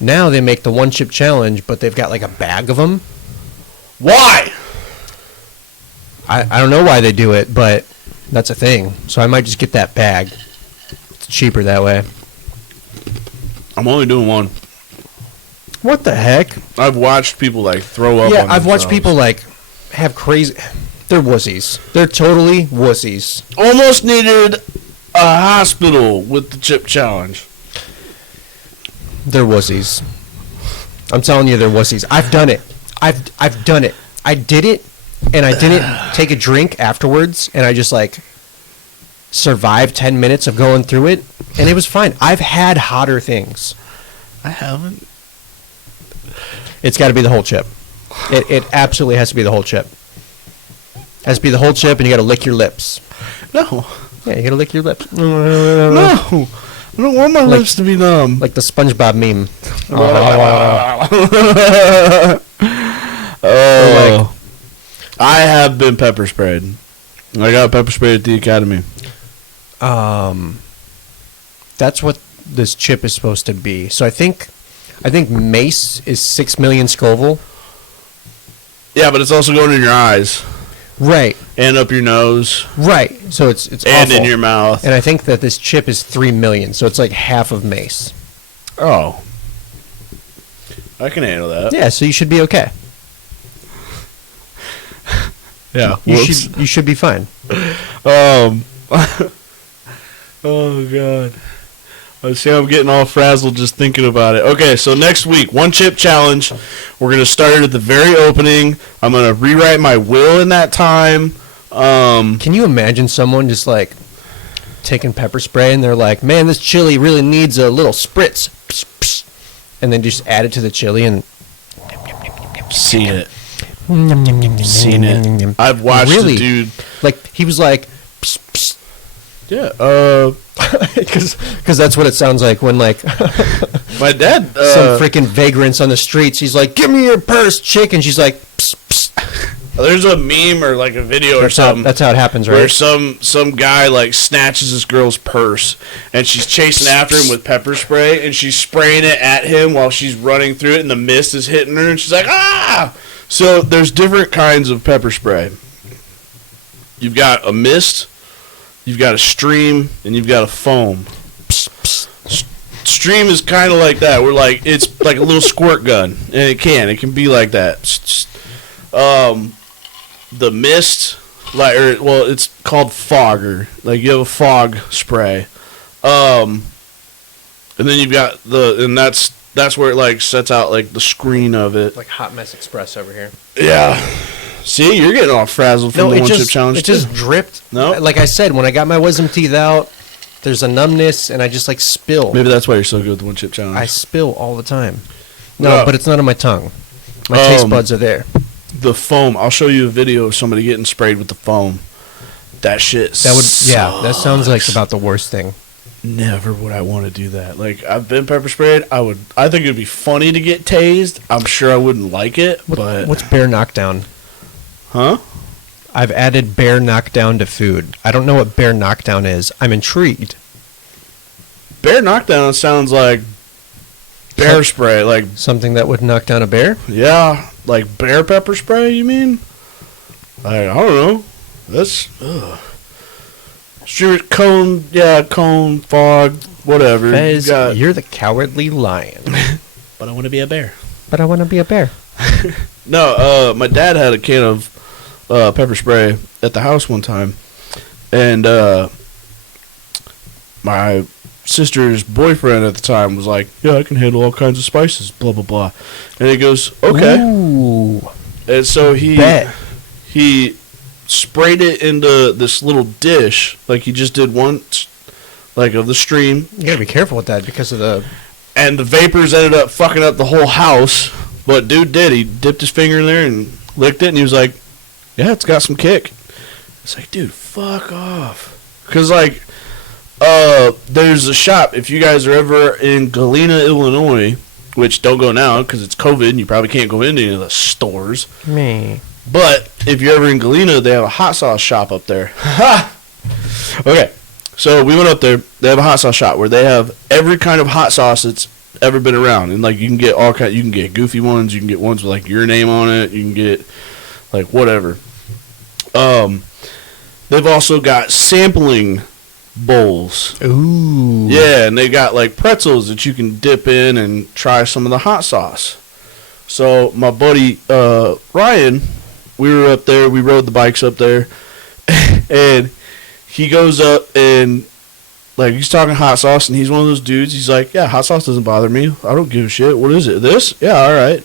Now they make the one chip challenge, but they've got like a bag of them. Why? I don't know why they do it, but that's a thing. So I might just get that bag. It's cheaper that way. I'm only doing one. What the heck? I've watched people like throw up. Yeah, on I've watched themselves. people like have crazy... They're wussies. They're totally wussies. Almost needed a hospital with the chip challenge. They're wussies. I'm telling you, they're wussies. I've done it. I've done it. I did it, and I didn't take a drink afterwards, and I just like survived 10 minutes of going through it, and it was fine. I've had hotter things. I haven't. It's got to be the whole chip. It absolutely has to be the whole chip. Has to be the whole chip, and you got to lick your lips. No. Yeah, you got to lick your lips. No. I don't want my lips to be numb. Like the SpongeBob meme. Oh. I have been pepper sprayed. I got pepper sprayed at the academy. That's what this chip is supposed to be. So I think mace is 6 million Scoville. Yeah, but it's also going in your eyes. Right. And up your nose. Right. So it's and awful. in your mouth. And I think that this chip is 3 million. So it's like half of mace. Oh. I can handle that. Yeah. So you should be okay. Yeah. You should be fine. Oh God. I see I'm getting all frazzled just thinking about it. Okay, so next week, 1 chip challenge. We're going to start it at the very opening. I'm going to rewrite my will in that time. Can you imagine someone just like taking pepper spray and they're like, man, this chili really needs a little spritz. Psst, psst. And then just add it to the chili and... Seen it. Seen it. I've watched really? a dude. Like, he was like... Psst, psst. Yeah, because that's what it sounds like when, like, my dad, some freaking vagrants on the streets. He's like, "Give me your purse, chick," and she's like, psst, psst. There's a meme or like a video or something. That's how it happens, right? Where some guy like snatches this girl's purse, and she's chasing after him with pepper spray, and she's spraying it at him while she's running through it, and the mist is hitting her, and she's like, ah! So there's different kinds of pepper spray. You've got a mist. You've got a stream, and you've got a foam. Stream is kind of like that. We're like, it's like a little squirt gun, and it can be like that. The mist, it's called fogger. Like you have a fog spray, and then you've got and that's where it like sets out like the screen of it. Like Hot Mess Express over here. Yeah. See, you're getting all frazzled from the one chip challenge. It just dripped. No, like I said, when I got my wisdom teeth out, there's a numbness, and I just like spill. Maybe that's why you're so good with the one chip challenge. I spill all the time. No, but it's not on my tongue. My taste buds are there. The foam. I'll show you a video of somebody getting sprayed with the foam. That shit. That sounds like about the worst thing. Never would I want to do that. Like, I've been pepper sprayed. I think it'd be funny to get tased. I'm sure I wouldn't like it. But what's bear knockdown? Huh? I've added bear knockdown to food. I don't know what bear knockdown is. I'm intrigued. Bear knockdown sounds like bear spray, like something that would knock down a bear? Yeah, like bear pepper spray, you mean? I don't know. That's cone, fog, whatever. Fez, you're the cowardly lion. But I want to be a bear. No, my dad had a can of pepper spray at the house one time, and my sister's boyfriend at the time was like, yeah, I can handle all kinds of spices, blah blah blah, and he goes, okay. Ooh. And so he sprayed it into this little dish like he just did once, like of the stream. You gotta be careful with that because of and the vapors ended up fucking up the whole house. But dude he dipped his finger in there and licked it, and he was like, yeah, it's got some kick. It's like, dude, fuck off. Because, like, there's a shop, if you guys are ever in Galena, Illinois, which don't go now because it's COVID and you probably can't go into any of the stores. Me. But if you're ever in Galena, they have a hot sauce shop up there. Ha! Okay, so we went up there. They have a hot sauce shop where they have every kind of hot sauce that's ever been around, and like you can get all kind. You can get goofy ones. You can get ones with like your name on it. You can get like whatever. They've also got sampling bowls. Ooh. Yeah, and they got like pretzels that you can dip in and try some of the hot sauce. So my buddy Ryan, we were up there. We rode the bikes up there, and he goes up and like he's talking hot sauce, and he's one of those dudes. He's like, yeah, hot sauce doesn't bother me. I don't give a shit. What is it? This? Yeah, all right.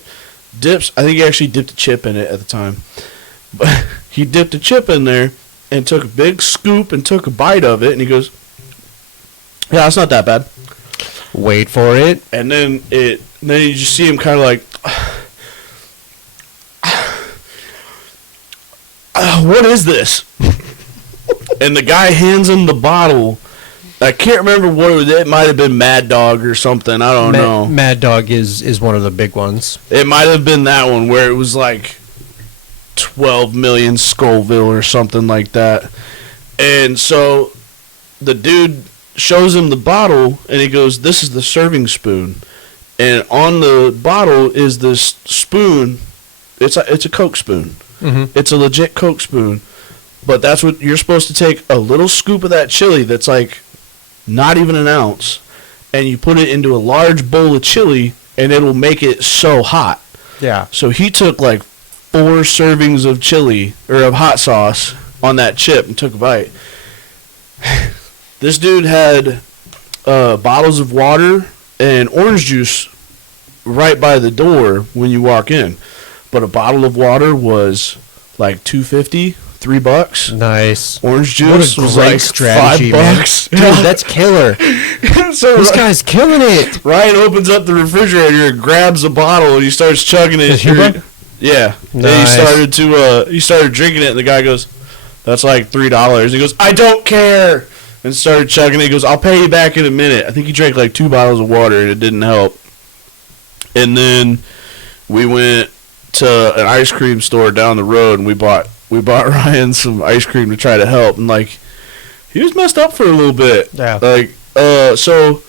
Dips. I think he actually dipped a chip in it at the time. But he dipped a chip in there and took a big scoop and took a bite of it, and he goes, yeah, it's not that bad. Wait for it. And then you just see him kind of like, what is this? And the guy hands him the bottle. I can't remember what it was. It might have been Mad Dog or something. I don't know. Mad Dog is one of the big ones. It might have been that one where it was like 12 million Scoville or something like that. And so the dude shows him the bottle, and he goes, this is the serving spoon. And on the bottle is this spoon. It's a Coke spoon. Mm-hmm. It's a legit Coke spoon. But that's what you're supposed to take a little scoop of that chili that's like not even an ounce, and you put it into a large bowl of chili, and it'll make it so hot. Yeah. So he took like 4 servings of chili, or of hot sauce, on that chip and took a bite. This dude had bottles of water and orange juice right by the door when you walk in. But a bottle of water was like $2.50, $3. Nice. Orange juice what a was great like strategy, $5. Man. Dude, that's killer. So this guy's killing it. Ryan opens up the refrigerator and grabs a bottle and he starts chugging it. Yeah. Nice. And he started drinking it and the guy goes, "That's like $3." He goes, "I don't care." And started chugging it. He goes, "I'll pay you back in a minute." I think he drank like 2 bottles of water and it didn't help. And then we went to an ice cream store down the road and we bought Ryan some ice cream to try to help, and like he was messed up for a little bit. Yeah. Like so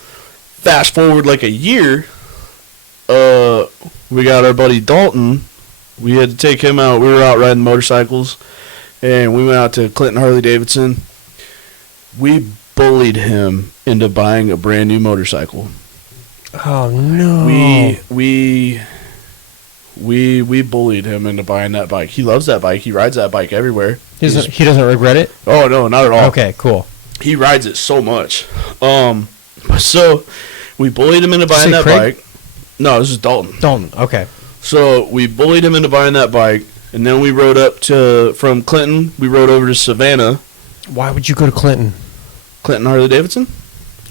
fast forward like a year, we got our buddy Dalton. We had to take him out. We were out riding motorcycles and we went out to Clinton Harley Davidson. We bullied him into buying a brand new motorcycle. Oh no. We bullied him into buying that bike. He loves that bike. He rides that bike everywhere. He doesn't regret it? Oh no, not at all. Okay, cool. He rides it so much. So we bullied him into buying that Craig? bike. No, this is Dalton. Dalton, okay. So we bullied him into buying that bike, and then we rode from Clinton. We rode over to Savannah. Why would you go to Clinton? Clinton Harley Davidson.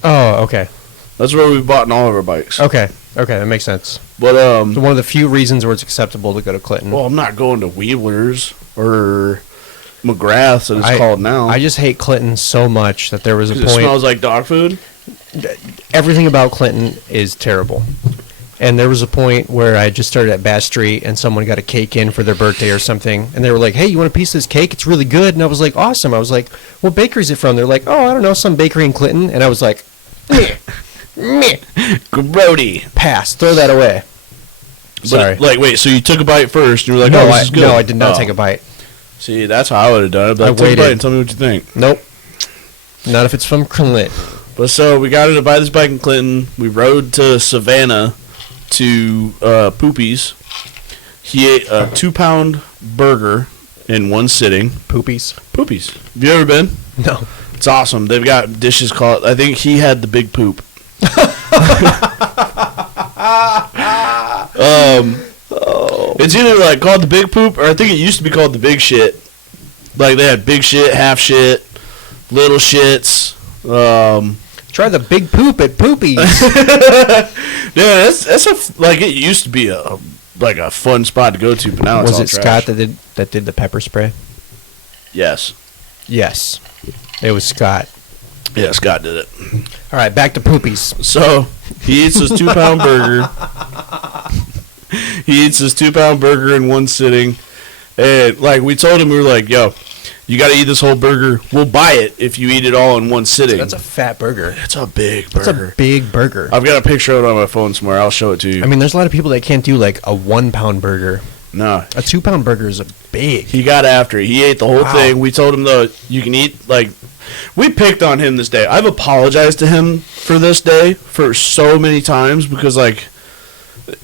Oh, okay. That's where we've bought all of our bikes. Okay, that makes sense. But So one of the few reasons where it's acceptable to go to Clinton. well, I'm not going to Wheeler's or McGrath's, as it's called now. I just hate Clinton so much that there was a 'Cause point. it smells like dog food. Everything about Clinton is terrible. And there was a point where I just started at Bass Street and someone got a cake in for their birthday or something. And they were like, "Hey, you want a piece of this cake? It's really good." And I was like, "Awesome." I was like, "What bakery is it from?" They're like, "Oh, I don't know, some bakery in Clinton." And I was like, meh, Grody. pass. Throw that away. Sorry. But, wait, so you took a bite first, and you were like, this is good. No, I did not take a bite. See, that's how I would have done it. But I take a waited. bite and tell me what you think. Nope. Not if it's from Clinton. But so we got him to buy this bike in Clinton. We rode to Savannah to Poopy's. He ate a 2-pound burger in one sitting. Poopy's. Have you ever been? No. It's awesome. They've got dishes called, I think he had the big poop. It's either like called the big poop, or I think it used to be called the big shit. Like they had big shit, half shit, little shits. Try the big poop at Poopy's. Yeah, that's like it used to be a fun spot to go to, but now it's all Was it trash. Scott that did the pepper spray? Yes. Yes. It was Scott. Yeah, Scott did it. All right, back to Poopy's. So he eats his 2-pound burger. He eats his 2-pound burger in one sitting, and like we told him, we were like, "Yo, you got to eat this whole burger. We'll buy it if you eat it all in one sitting." That's a fat burger. It's a big burger. That's a big burger. I've got a picture of it on my phone somewhere. I'll show it to you. I mean, there's a lot of people that can't do like a 1-pound burger. No. A 2-pound burger is a big. He got after it. He ate the whole thing. We told him, though, you can eat, like, we picked on him this day. I've apologized to him for this day for so many times because, like,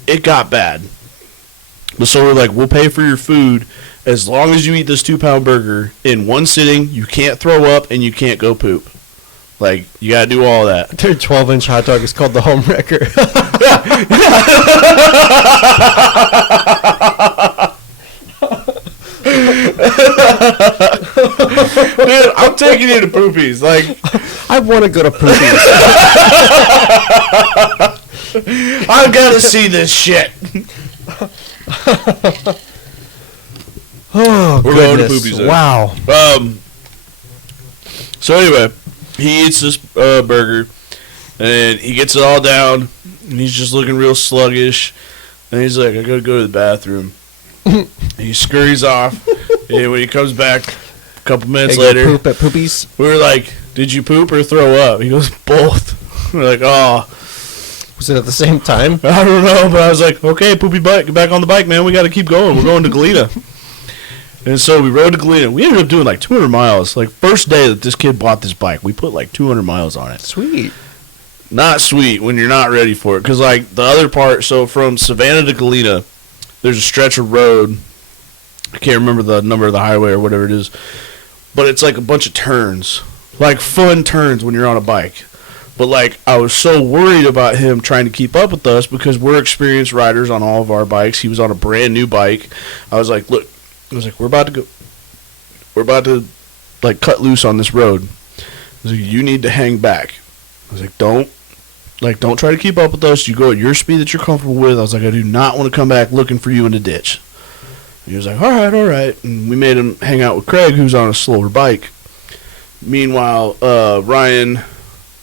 it got bad. But so we're like, we'll pay for your food as long as you eat this 2-pound burger in one sitting. You can't throw up and you can't go poop. Like, you got to do all that. Their 12-inch hot dog is called the home wrecker. Dude, I'm taking you to Poopy's. Like, I want to go to Poopy's. I've got to see this shit. Oh, We're goodness. going to Poopy's. Wow. So anyway, he eats this burger, and he gets it all down, and he's just looking real sluggish. And he's like, "I gotta go to the bathroom." He scurries off, and when he comes back a couple minutes later, poop at Poopy's. we were like, "Did you poop or throw up?" He goes, "Both." We're like, "Oh." Was it at the same time? I don't know, but I was like, "Okay, Poopy bike, get back on the bike, man. We got to keep going. We're going to Galena." And so we rode to Galena. We ended up doing like 200 miles. Like, first day that this kid bought this bike, we put like 200 miles on it. Sweet. Not sweet when you're not ready for it. Because, like, the other part, so from Savannah to Galena, there's a stretch of road. I can't remember the number of the highway or whatever it is. But it's like a bunch of turns. Like, fun turns when you're on a bike. But, like, I was so worried about him trying to keep up with us because we're experienced riders on all of our bikes. He was on a brand new bike. I was like, look, we're about to, like, cut loose on this road. I was like, you need to hang back. I was like, don't try to keep up with us. You go at your speed that you're comfortable with. I was like, I do not want to come back looking for you in the ditch. And he was like, all right. And we made him hang out with Craig, who's on a slower bike. Meanwhile, Ryan,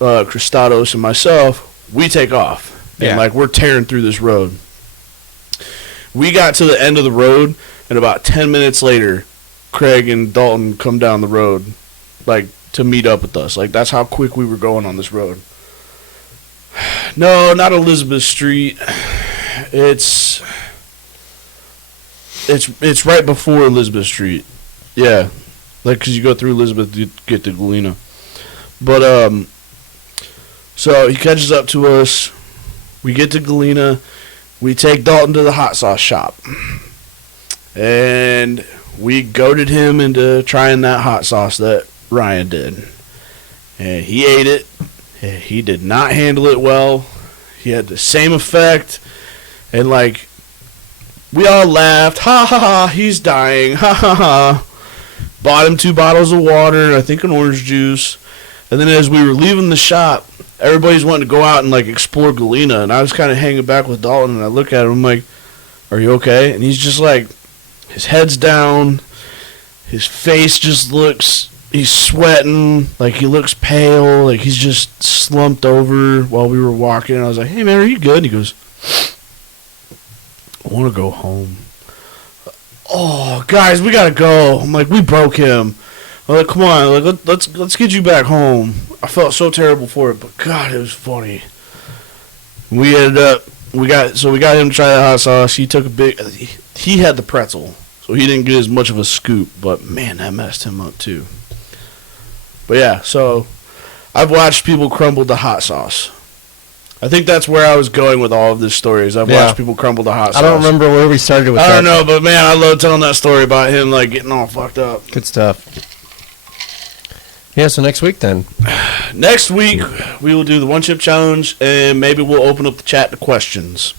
Christados, and myself, we take off. And, like, we're tearing through this road. We got to the end of the road, and about 10 minutes later, Craig and Dalton come down the road, like, to meet up with us. Like, that's how quick we were going on this road. No, not Elizabeth Street. It's right before Elizabeth Street. Yeah. Like, because you go through Elizabeth to get to Galena. But, so he catches up to us. We get to Galena. We take Dalton to the hot sauce shop. And we goaded him into trying that hot sauce that Ryan did. And he ate it. He did not handle it well. He had the same effect. And, like, we all laughed. Ha, ha, ha, he's dying. Ha, ha, ha. Bought him 2 bottles of water, I think an orange juice. And then as we were leaving the shop, everybody's wanting to go out and, like, explore Galena. And I was kind of hanging back with Dalton, and I look at him, I'm like, are you okay? And he's just like, his head's down. His face just looks... He's sweating, like he looks pale, like he's just slumped over while we were walking. And I was like, hey, man, are you good? And he goes, I want to go home. Oh, guys, we got to go. I'm like, we broke him. I'm like, come on, like, let's get you back home. I felt so terrible for it, but God, it was funny. We ended up, we got him to try that hot sauce. He took he had the pretzel, so he didn't get as much of a scoop, but man, that messed him up too. But yeah, so I've watched people crumble the hot sauce. I think that's where I was going with all of this stories. I've watched people crumble the hot sauce. I don't remember where we started with that. I don't know, but man, I love telling that story about him like getting all fucked up. Good stuff. Yeah, so next week then. Next week we will do the 1 chip challenge, and maybe we'll open up the chat to questions.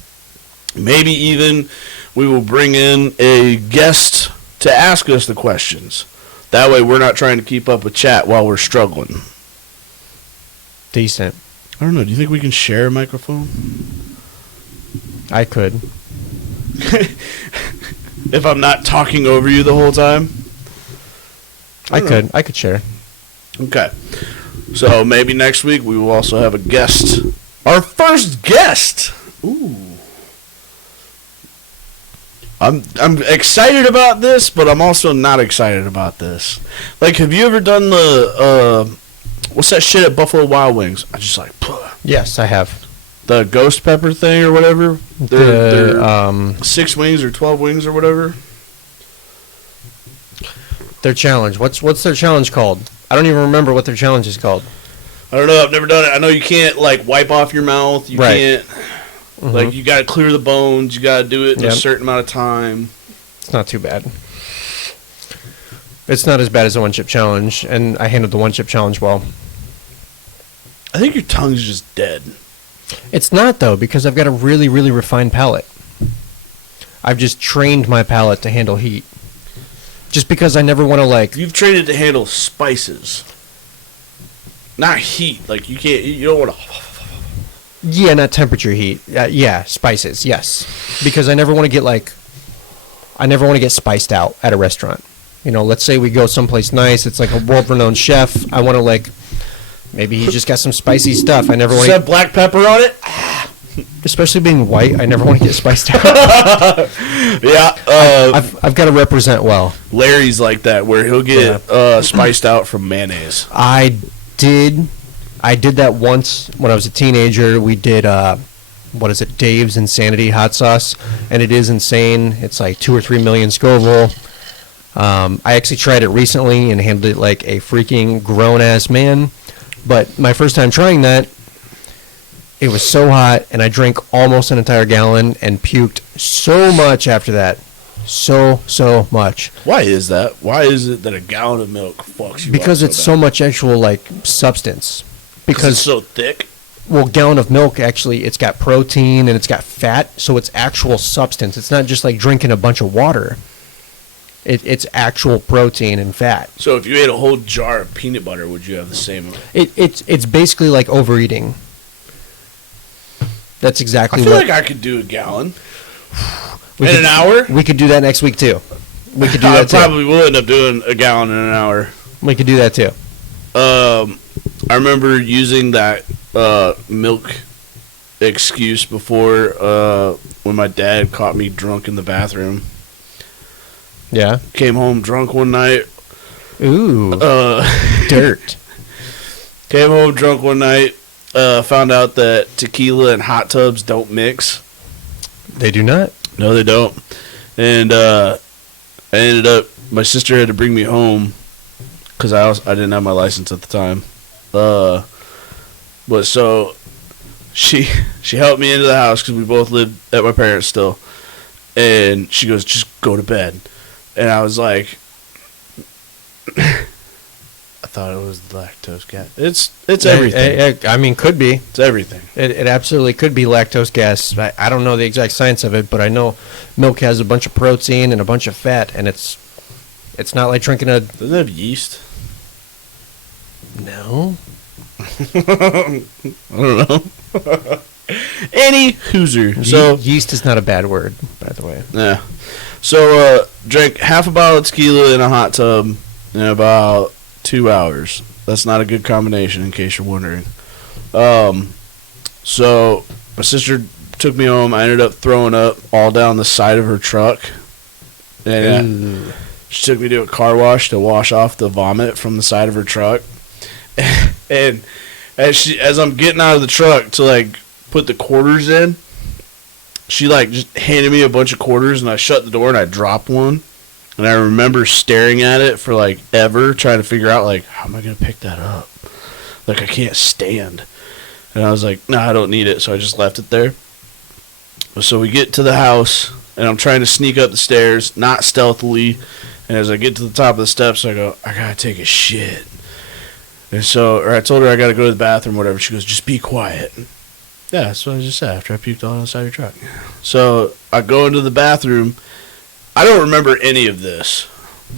Maybe even we will bring in a guest to ask us the questions. That way we're not trying to keep up with chat while we're struggling. Decent. I don't know. Do you think we can share a microphone? I could. If I'm not talking over you the whole time? I could share. Okay. So maybe next week we will also have a guest. Our first guest! Ooh. I'm excited about this, but I'm also not excited about this. Like, have you ever done the what's that shit at Buffalo Wild Wings? I just like, puh. Yes, I have. The ghost pepper thing or whatever. They're 6 wings or 12 wings or whatever. Their challenge. What's their challenge called? I don't even remember what their challenge is called. I don't know. I've never done it. I know you can't like wipe off your mouth. You can't. Mm-hmm. Like, you got to clear the bones. You got to do it in a certain amount of time. It's not too bad. It's not as bad as the 1 chip challenge, and I handled the 1 chip challenge well. I think your tongue's just dead. It's not, though, because I've got a really, really refined palate. I've just trained my palate to handle heat. Just because I never want to, like... You've trained it to handle spices. Not heat. Like, you don't want to... Yeah, not temperature heat. Yeah, spices, yes. Because I never want to get, like... I never want to get spiced out at a restaurant. You know, let's say we go someplace nice. It's like a world-renowned chef. I want to, like... Maybe he just got some spicy stuff. I never want to... Have black pepper on it? Especially being white, I never want to get spiced out. Yeah. I've got to represent well. Larry's like that, where he'll get spiced out from mayonnaise. I did that once when I was a teenager. We did, Dave's Insanity hot sauce, and it is insane. It's like 2 or 3 million Scoville. I actually tried it recently and handled it like a freaking grown-ass man. But my first time trying that, it was so hot, and I drank almost an entire gallon and puked so much after that. So much. Why is that? Why is it that a gallon of milk fucks you Because up it's so much actual, like, substance. Because it's so thick. Well, gallon of milk, actually, it's got protein and it's got fat, so it's actual substance. It's not just like drinking a bunch of water. It's actual protein and fat. So if you ate a whole jar of peanut butter, would you have the same? It's basically like overeating. That's exactly I feel like I could do a gallon in an hour. We could do that next week, too. We could do I that, too. probably will end up doing a gallon in an hour. We could do that, too. I remember using that milk excuse before when my dad caught me drunk in the bathroom. Yeah. Came home drunk one night. Ooh. Dirt. Came home drunk one night. Found out that tequila and hot tubs don't mix. They do not? No, they don't. And I ended up, my sister had to bring me home because I didn't have my license at the time. But so she helped me into the house because we both lived at my parents' still. And she goes, just go to bed. And I was like, I thought it was the lactose gas. It's everything. I mean, could be. It's everything. It absolutely could be lactose gas. I don't know the exact science of it, but I know milk has a bunch of protein and a bunch of fat, and it's not like drinking a... Doesn't it have yeast? No. I don't know. Any hooser. So yeast is not a bad word, by the way. Yeah. So drank half a bottle of tequila in a hot tub in about 2 hours. That's not a good combination, in case you're wondering. So my sister took me home. I ended up throwing up all down the side of her truck. And she took me to a car wash to wash off the vomit from the side of her truck. And as I'm getting out of the truck to like put the quarters in, she like just handed me a bunch of quarters, and I shut the door and I dropped one. And I remember staring at it for like ever, trying to figure out like, how am I gonna pick that up? Like, I can't stand. And I was like, nah, I don't need it. So I just left it there. So we get to the house, and I'm trying to sneak up the stairs, not stealthily. And as I get to the top of the steps, I go, I gotta take a shit. And so, or I told her I gotta go to the bathroom, whatever. She goes, just be quiet. Yeah, that's what I just said after I puked all outside your truck. So I go into the bathroom. I don't remember any of this,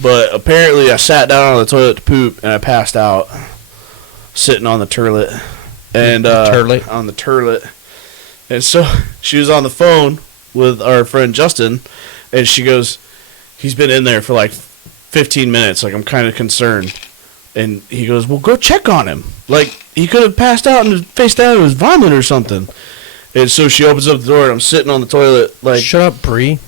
but apparently I sat down on the toilet to poop, and I passed out sitting on the turlet. And on the turlet. And so she was on the phone with our friend Justin, and she goes, he's been in there for like 15 minutes. Like, I'm kind of concerned. And he goes, well, go check on him. Like, he could have passed out and face down in his vomit or something. And so she opens up the door, and I'm sitting on the toilet. Like, shut up, Bree.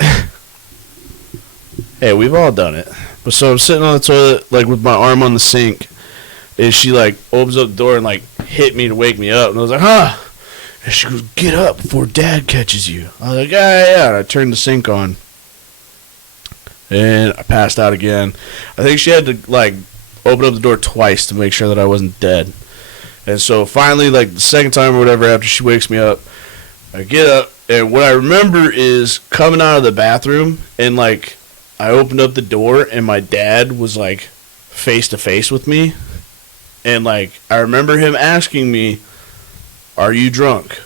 Hey, we've all done it. But so I'm sitting on the toilet, like, with my arm on the sink. And she, like, opens up the door and, like, hit me to wake me up. And I was like, huh? And she goes, get up before Dad catches you. I was like, yeah. And I turned the sink on. And I passed out again. I think she had to, like, open up the door twice to make sure that I wasn't dead. And so finally, like, the second time or whatever, after she wakes me up, I get up, and what I remember is coming out of the bathroom, and, like, I opened up the door, and my dad was, like, face to face with me. And, like, I remember him asking me, are you drunk?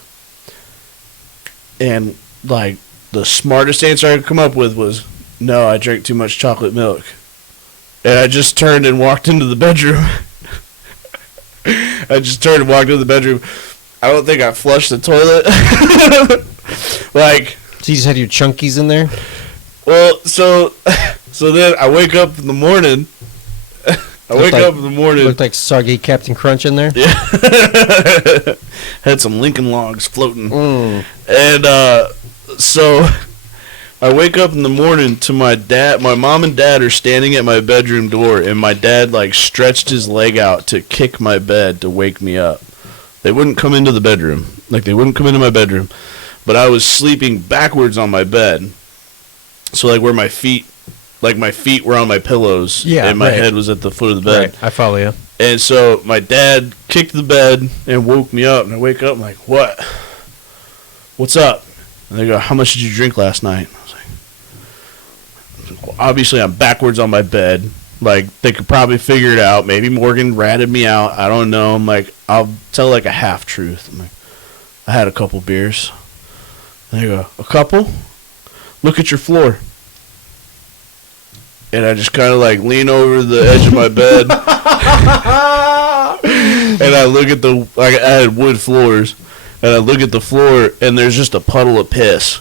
And, like, the smartest answer I could come up with was, no, I drank too much chocolate milk. And I just turned and walked into the bedroom. I don't think I flushed the toilet. Like, so you just had your chunkies in there? Well, so then I wake up in the morning. Looked like soggy Captain Crunch in there? Yeah. Had some Lincoln Logs floating. And so I wake up in the morning to my mom and dad are standing at my bedroom door, and my dad, like, stretched his leg out to kick my bed to wake me up. They wouldn't come into the bedroom. Like, they wouldn't come into my bedroom. But I was sleeping backwards on my bed. So, like, where my feet were on my pillows, and my head was at the foot of the bed. Right, I follow you. And so my dad kicked the bed and woke me up, and I wake up, I'm like, what? What's up? And they go, how much did you drink last night? I was like, well, obviously I'm backwards on my bed. Like, they could probably figure it out. Maybe Morgan ratted me out. I don't know. I'm like, I'll tell like a half truth. I'm like, I had a couple beers. And they go, a couple? Look at your floor. And I just kind of like lean over the edge of my bed. And I look at I had wood floors. And I look at the floor, and there's just a puddle of piss.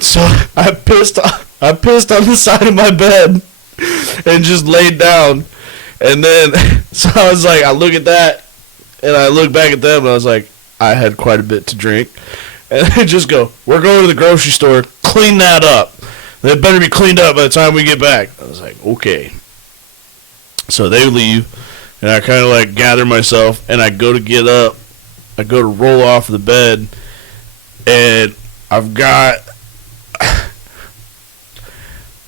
So I pissed on the side of my bed and just laid down. And then, so I was like, I look at that, and I look back at them, and I was like, I had quite a bit to drink. And they just go, we're going to the grocery store, clean that up. It better be cleaned up by the time we get back. I was like, okay. So they leave, and I kind of like gather myself, and I go to get up. I go to roll off the bed, and I've got,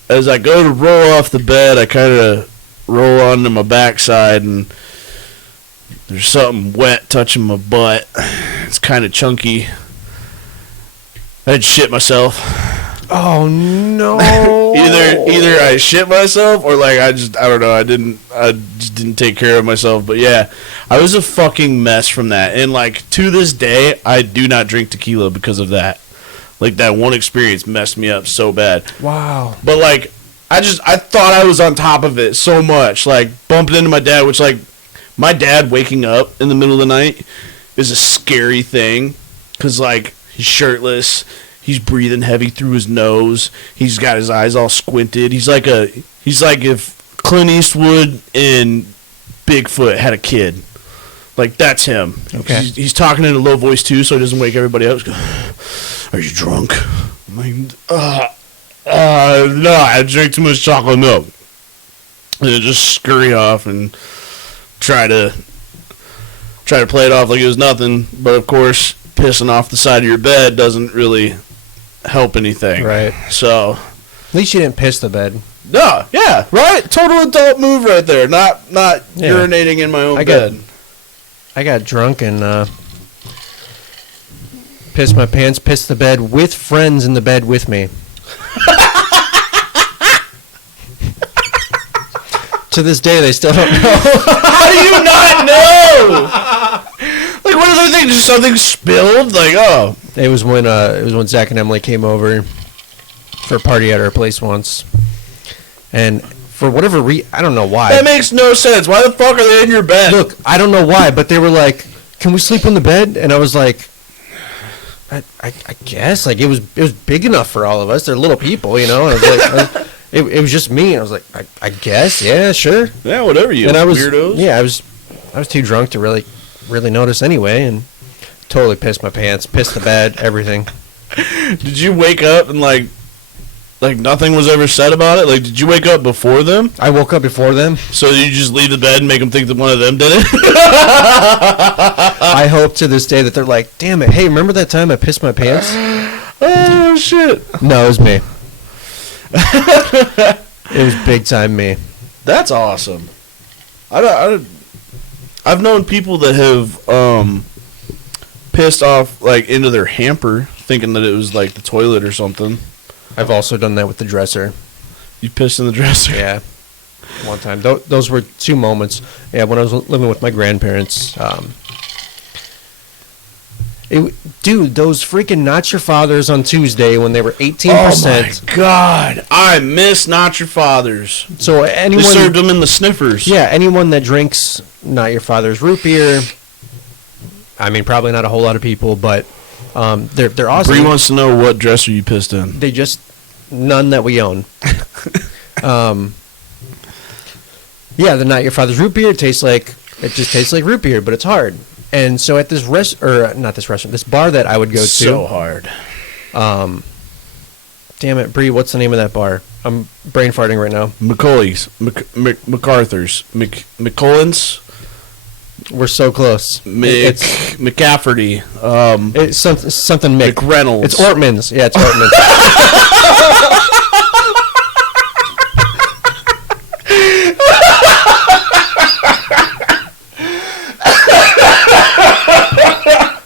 as I go to roll off the bed, I kind of roll onto my backside, and there's something wet touching my butt. It's kind of chunky. I had shit myself. Oh no! either I shit myself or like I don't know. I just didn't take care of myself. But yeah, I was a fucking mess from that. And like to this day, I do not drink tequila because of that. Like that one experience messed me up so bad. Wow. But like I thought I was on top of it so much. Like bumping into my dad, which like my dad waking up in the middle of the night is a scary thing because like he's shirtless. He's breathing heavy through his nose. He's got his eyes all squinted. He's like if Clint Eastwood and Bigfoot had a kid. Like that's him. Okay. He's talking in a low voice too, so he doesn't wake everybody up. Are you drunk? I'm like, no, I drank too much chocolate milk. And just scurry off and try to play it off like it was nothing. But of course, pissing off the side of your bed doesn't really help anything. Right. So at least you didn't piss the bed. no, yeah, right. Total adult move right there. Not urinating in my own bed. I got drunk and pissed my pants, pissed the bed with friends in the bed with me. To this day, they still don't know. How do you not know? Like, what other things? Just something spilled? Like, oh. It was when Zach and Emily came over for a party at our place once, and for whatever reason, I don't know why. That makes no sense. Why the fuck are they in your bed? Look, I don't know why, but they were like, "Can we sleep on the bed?" And I was like, I guess like it was big enough for all of us. They're little people, you know. And I was like, it was just me, and I was like, I guess, yeah, sure, yeah, whatever you and weirdos. Yeah, I was too drunk to really notice anyway, and totally pissed my pants, pissed the bed, everything. Did you wake up and like nothing was ever said about it? Like, did you wake up before them? I woke up before them. So you just leave the bed and make them think that one of them did it? I hope to this day that they're like, damn it, hey, remember that time I pissed my pants? Oh, shit. No, it was me. It was big time me. That's awesome. I've known people that have pissed off like into their hamper thinking that it was like the toilet or something. I've also done that with the dresser. You pissed in the dresser? Yeah. One time. Those were two moments. Yeah, when I was living with my grandparents. Dude, those freaking Not Your Fathers on Tuesday when they were 18%. Oh my God. I miss Not Your Fathers. So anyone... They served them in the sniffers. Yeah, anyone that drinks Not Your Father's root beer, I mean, probably not a whole lot of people, but they're awesome. Bree wants to know what dresser you pissed in. They just... None that we own. Yeah, the Not Your Father's root beer tastes like root beer, but it's hard. And so at this this bar that I would go to. So hard. Damn it, Bree, what's the name of that bar? I'm brain farting right now. McCauley's, MacArthur's, McCullen's. We're so close. McCafferty. It's something Mick. McReynolds. It's Ortman's. Yeah, it's Ortman's.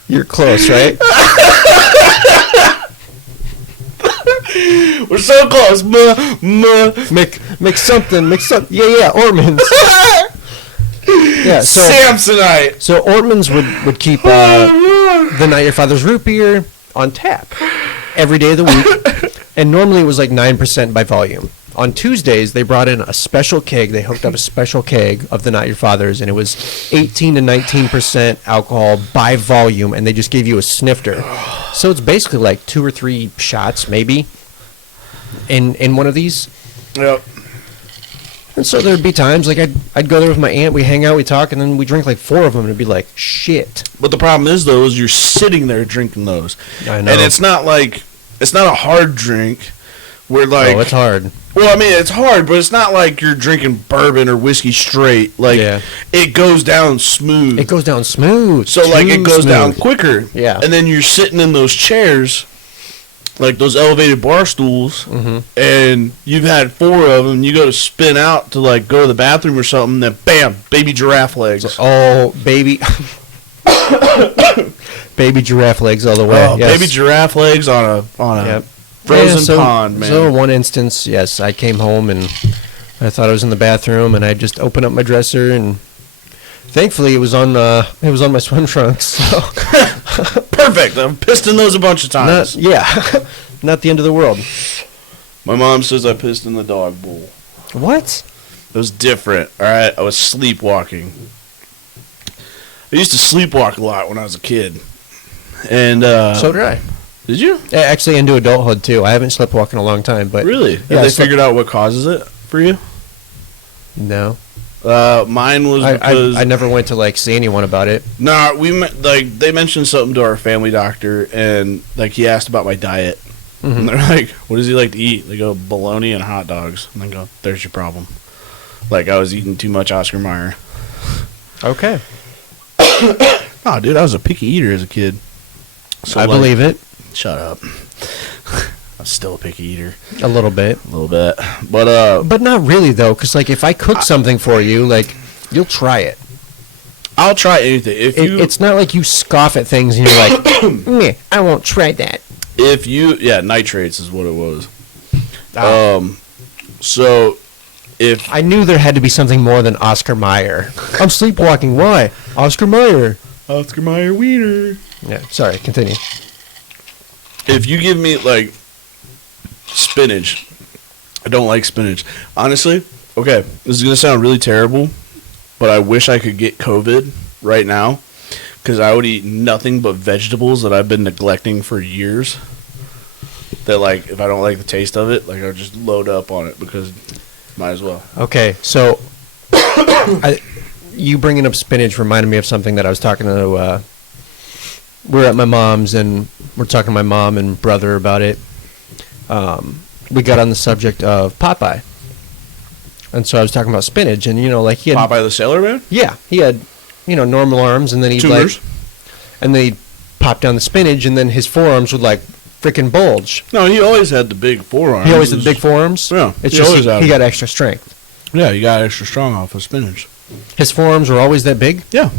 You're close, right? We're so close. Mix something. Yeah, Ortman's. Yeah, Yeah, so Samsonite. So Ortman's would keep the Not Your Father's root beer on tap every day of the week, and normally it was like 9% by volume. On Tuesdays, they brought in a special keg. They hooked up a special keg of the Not Your Father's, and it was 18 to 19% alcohol by volume, and they just gave you a snifter. So it's basically like 2 or 3 shots, maybe, in one of these. Yep. And so there'd be times, like, I'd go there with my aunt, we hang out, we talk, and then we drink like 4 of them, and it'd be like, shit. But the problem is, though, is you're sitting there drinking those. I know. And it's not a hard drink. Where like, oh, it's hard. Well, I mean, it's hard, but it's not like you're drinking bourbon or whiskey straight. Like, it goes down smooth. It goes down smooth. So, like, it goes down quicker. Yeah. And then you're sitting in those chairs, like those elevated bar stools, and you've had 4 of them. You go to spin out to, like, go to the bathroom or something, then bam, baby giraffe legs. Oh, baby. Baby giraffe legs all the way. Oh, yes. Baby giraffe legs on a frozen pond, man. So in one instance, yes, I came home and I thought I was in the bathroom, and I just opened up my dresser, and thankfully it was on my swim trunks. So. Perfect. I've pissed in those a bunch of times. Not the end of the world. My mom says I pissed in the dog bowl. What? It was different. All right, I was sleepwalking. I used to sleepwalk a lot when I was a kid, and so did I. Did you? Yeah, actually, into adulthood too. I haven't sleepwalked in a long time, but really, have they figured out what causes it for you? No. Mine was because I never went to like see anyone about it. Nah, they mentioned something to our family doctor, and like he asked about my diet, and they're like, "What does he like to eat?" They go, "Bologna and hot dogs," and I go, "There's your problem." Like I was eating too much Oscar Mayer. Okay. Oh, dude, I was a picky eater as a kid. So I believe it. Shut up. I'm still a picky eater. A little bit. But not really though, because like if I cook something for you, like you'll try it. I'll try anything. It's not like you scoff at things and you're like, meh, I won't try that. Nitrates is what it was. So if I knew there had to be something more than Oscar Mayer. I'm sleepwalking. Why? Oscar Mayer wiener. Yeah. Sorry. Continue. If you give me, like, spinach, I don't like spinach. Honestly, okay, this is going to sound really terrible, but I wish I could get COVID right now, because I would eat nothing but vegetables that I've been neglecting for years. That, like, if I don't like the taste of it, like, I'll just load up on it, because might as well. Okay, so you bringing up spinach reminded me of something that I was talking to... we're at my mom's, and we're talking to my mom and brother about it. We got on the subject of Popeye. And so I was talking about spinach, and, like he had... Popeye the Sailor Man? Yeah, he had, normal arms, and then he'd and then he'd pop down the spinach, and then his forearms would, like, freaking bulge. No, he always had the big forearms. He always had the big forearms? Yeah. It's just he got extra strength. Yeah, he got extra strong off of spinach. His forearms were always that big? Yeah.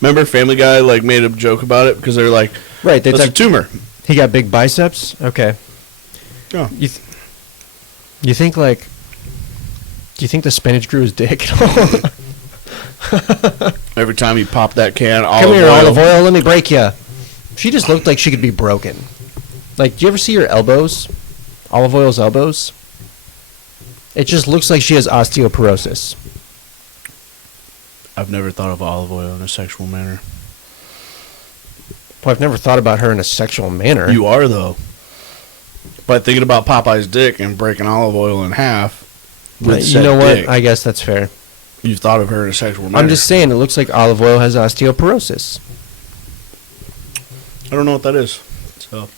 Remember Family Guy, like, made a joke about it because they're like, right, that's a tumor. He got big biceps? Okay. Yeah. You think, like... Do you think the spinach grew his dick at all? Every time he popped that can, Come here, olive oil, let me break you. She just looked like she could be broken. Like, do you ever see her elbows? Olive oil's elbows? It just looks like she has osteoporosis. I've never thought of olive oil in a sexual manner. Well, I've never thought about her in a sexual manner. You are, though. By thinking about Popeye's dick and breaking olive oil in half. You know what? I guess that's fair. You've thought of her in a sexual manner. I'm just saying, it looks like olive oil has osteoporosis. I don't know what that is. So.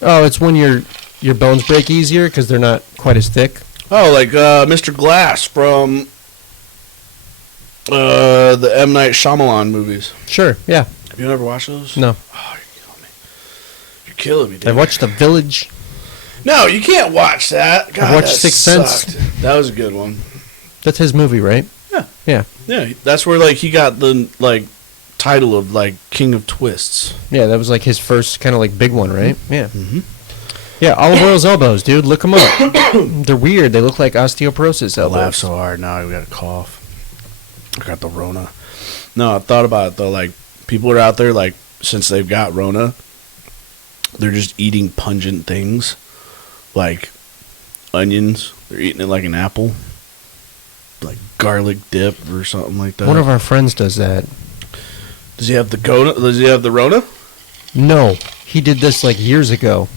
Oh, it's when your bones break easier because they're not quite as thick. Oh, like Mr. Glass from the M. Night Shyamalan movies. Sure, yeah. Have you ever watched those? No. Oh, you're killing me. You're killing me, dude. I watched The Village. No, you can't watch that. God, I watched Sixth Sense. That was a good one. That's his movie, right? Yeah. Yeah. Yeah, that's where, like, he got the, like, title of, like, King of Twists. Yeah, that was, like, his first kind of, like, big one, right? Mm-hmm. Yeah. Mm-hmm. Yeah, olive oil's elbows, dude. Look them up. They're weird. They look like osteoporosis elbows. I laughed so hard now I got a cough. I got the Rona. No, I thought about it though. Like, people are out there, like, since they've got Rona, they're just eating pungent things, like onions. They're eating it like an apple, like garlic dip or something like that. One of our friends does that. Does he have the Does he have the Rona? No, he did this like years ago.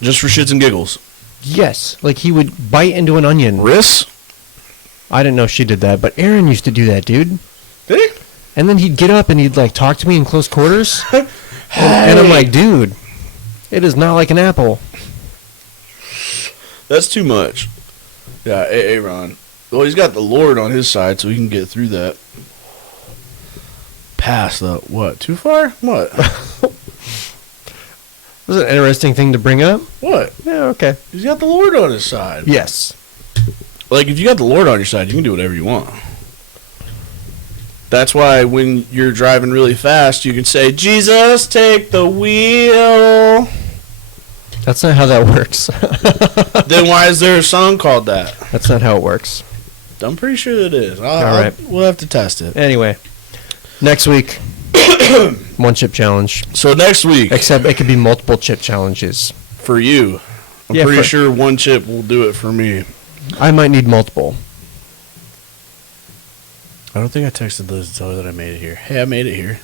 Just for shits and giggles. Yes, like he would bite into an onion. Riss? I didn't know she did that, but Aaron used to do that, dude. Did he? And then he'd get up and he'd like talk to me in close quarters. And I'm like, dude, it is not like an apple. That's too much. Yeah, Aaron. Well, he's got the Lord on his side, so he can get through that. Past the what? Too far? What? This is an interesting thing to bring up. What? Yeah, okay. He's got the Lord on his side. Yes. Like, if you got the Lord on your side, you can do whatever you want. That's why when you're driving really fast, you can say, Jesus, take the wheel. That's not how that works. Then why is there a song called that? That's not how it works. I'm pretty sure it is. All right. We'll have to test it. Anyway, next week, one chip challenge. So next week. Except it could be multiple chip challenges. For you. I'm pretty sure one chip will do it for me. I might need multiple. I don't think I texted Liz to tell her that I made it here. Hey, I made it here.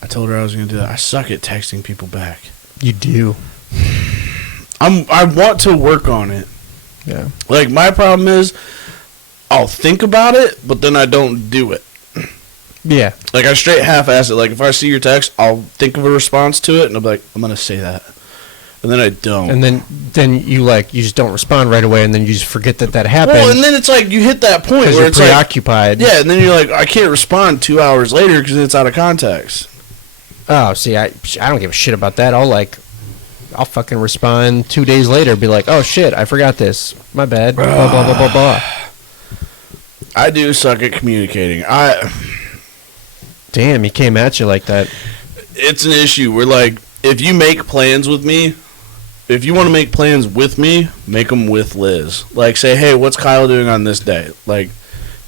I told her I was going to do that. I suck at texting people back. You do. I want to work on it. Yeah. Like, my problem is I'll think about it, but then I don't do it. Yeah. Like, I straight half-ass it. Like, if I see your text, I'll think of a response to it, and I'll be like, I'm going to say that. And then I don't. And then you just don't respond right away, and then you just forget that happened. Well, and then it's like you hit that point where it's preoccupied. Like, yeah, and then you're like, I can't respond 2 hours later because it's out of context. Oh, see, I don't give a shit about that. I'll fucking respond 2 days later, be like, oh shit, I forgot this. My bad. Blah blah blah blah blah. I do suck at communicating. Damn, he came at you like that. It's an issue where, like, if you make plans with me, if you want to make plans with me, make them with Liz. Like, say, hey, what's Kyle doing on this day? Like,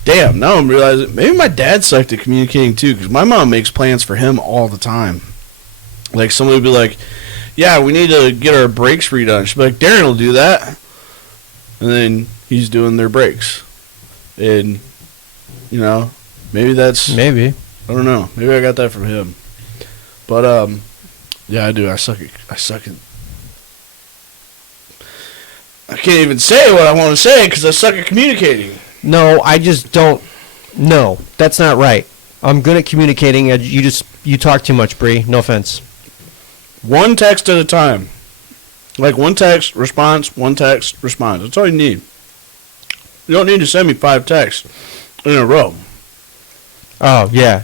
damn, now I'm realizing maybe my dad sucked at communicating too, because my mom makes plans for him all the time. Like, somebody would be like, yeah, we need to get our brakes redone. She'd be like, Darren will do that. And then he's doing their brakes. And, you know, maybe that's... Maybe. I don't know. Maybe I got that from him. But, yeah, I do. I suck at... I can't even say what I want to say because I suck at communicating. No, I just don't. No, that's not right. I'm good at communicating. You talk too much, Bree. No offense. One text at a time. Like, one text, response, one text, response. That's all you need. You don't need to send me 5 texts in a row. Oh, yeah.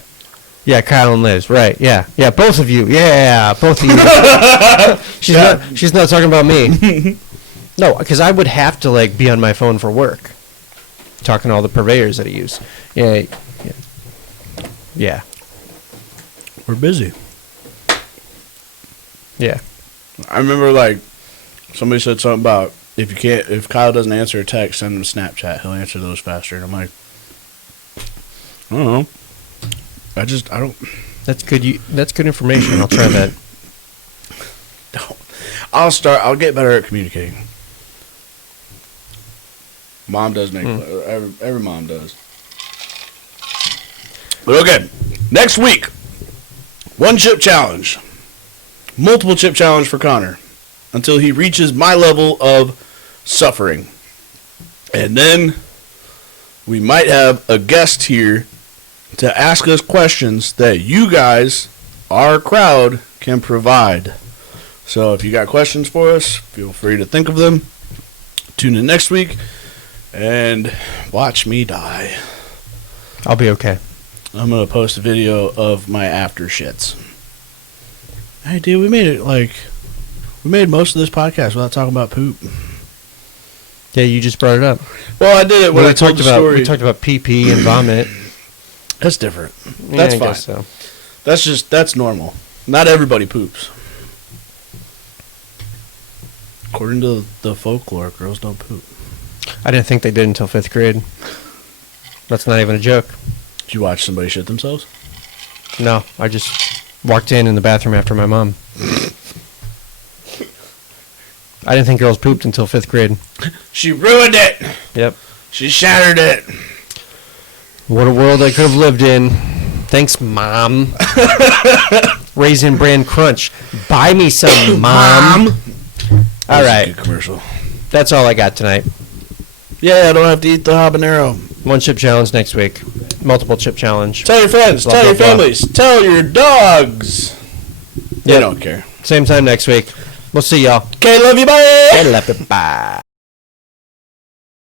Yeah, Kyle and Liz, right, yeah. Yeah, both of you. Yeah, both of you. She's not talking about me. No, because I would have to, like, be on my phone for work. Talking to all the purveyors that I use. Yeah. Yeah. We're busy. Yeah. I remember, like, somebody said something about if Kyle doesn't answer a text, send him a Snapchat. He'll answer those faster. And I'm like, I don't know. I don't. That's good. That's good information. I'll try that. I'll get better at communicating. Mom does make every mom does. But okay, next week, one chip challenge, multiple chip challenge for Connor, until he reaches my level of suffering, and then we might have a guest here to ask us questions that you guys, our crowd, can provide. So if you got questions for us, feel free to think of them. Tune in next week and watch me die. I'll be okay. I'm going to post a video of my after shits. Hey, dude, we made most of this podcast without talking about poop. Yeah, you just brought it up. Well, I did it when I told the story. We talked about pee and vomit. That's different. That's fine. So. That's normal. Not everybody poops. According to the folklore, girls don't poop. I didn't think they did until 5th grade. That's not even a joke. Did you watch somebody shit themselves? No, I just walked in the bathroom after my mom. I didn't think girls pooped until 5th grade. She ruined it. Yep. She shattered it. What a world I could have lived in. Thanks, Mom. Raisin Bran Crunch. Buy me some, Mom. All right. Good commercial. That's all I got tonight. Yeah, I don't have to eat the habanero. 1 chip challenge next week. Multiple chip challenge. Tell your friends. Tell your families. Tell your dogs. They don't care. Same time next week. We'll see y'all. Okay, love you. Bye. Love you. Bye.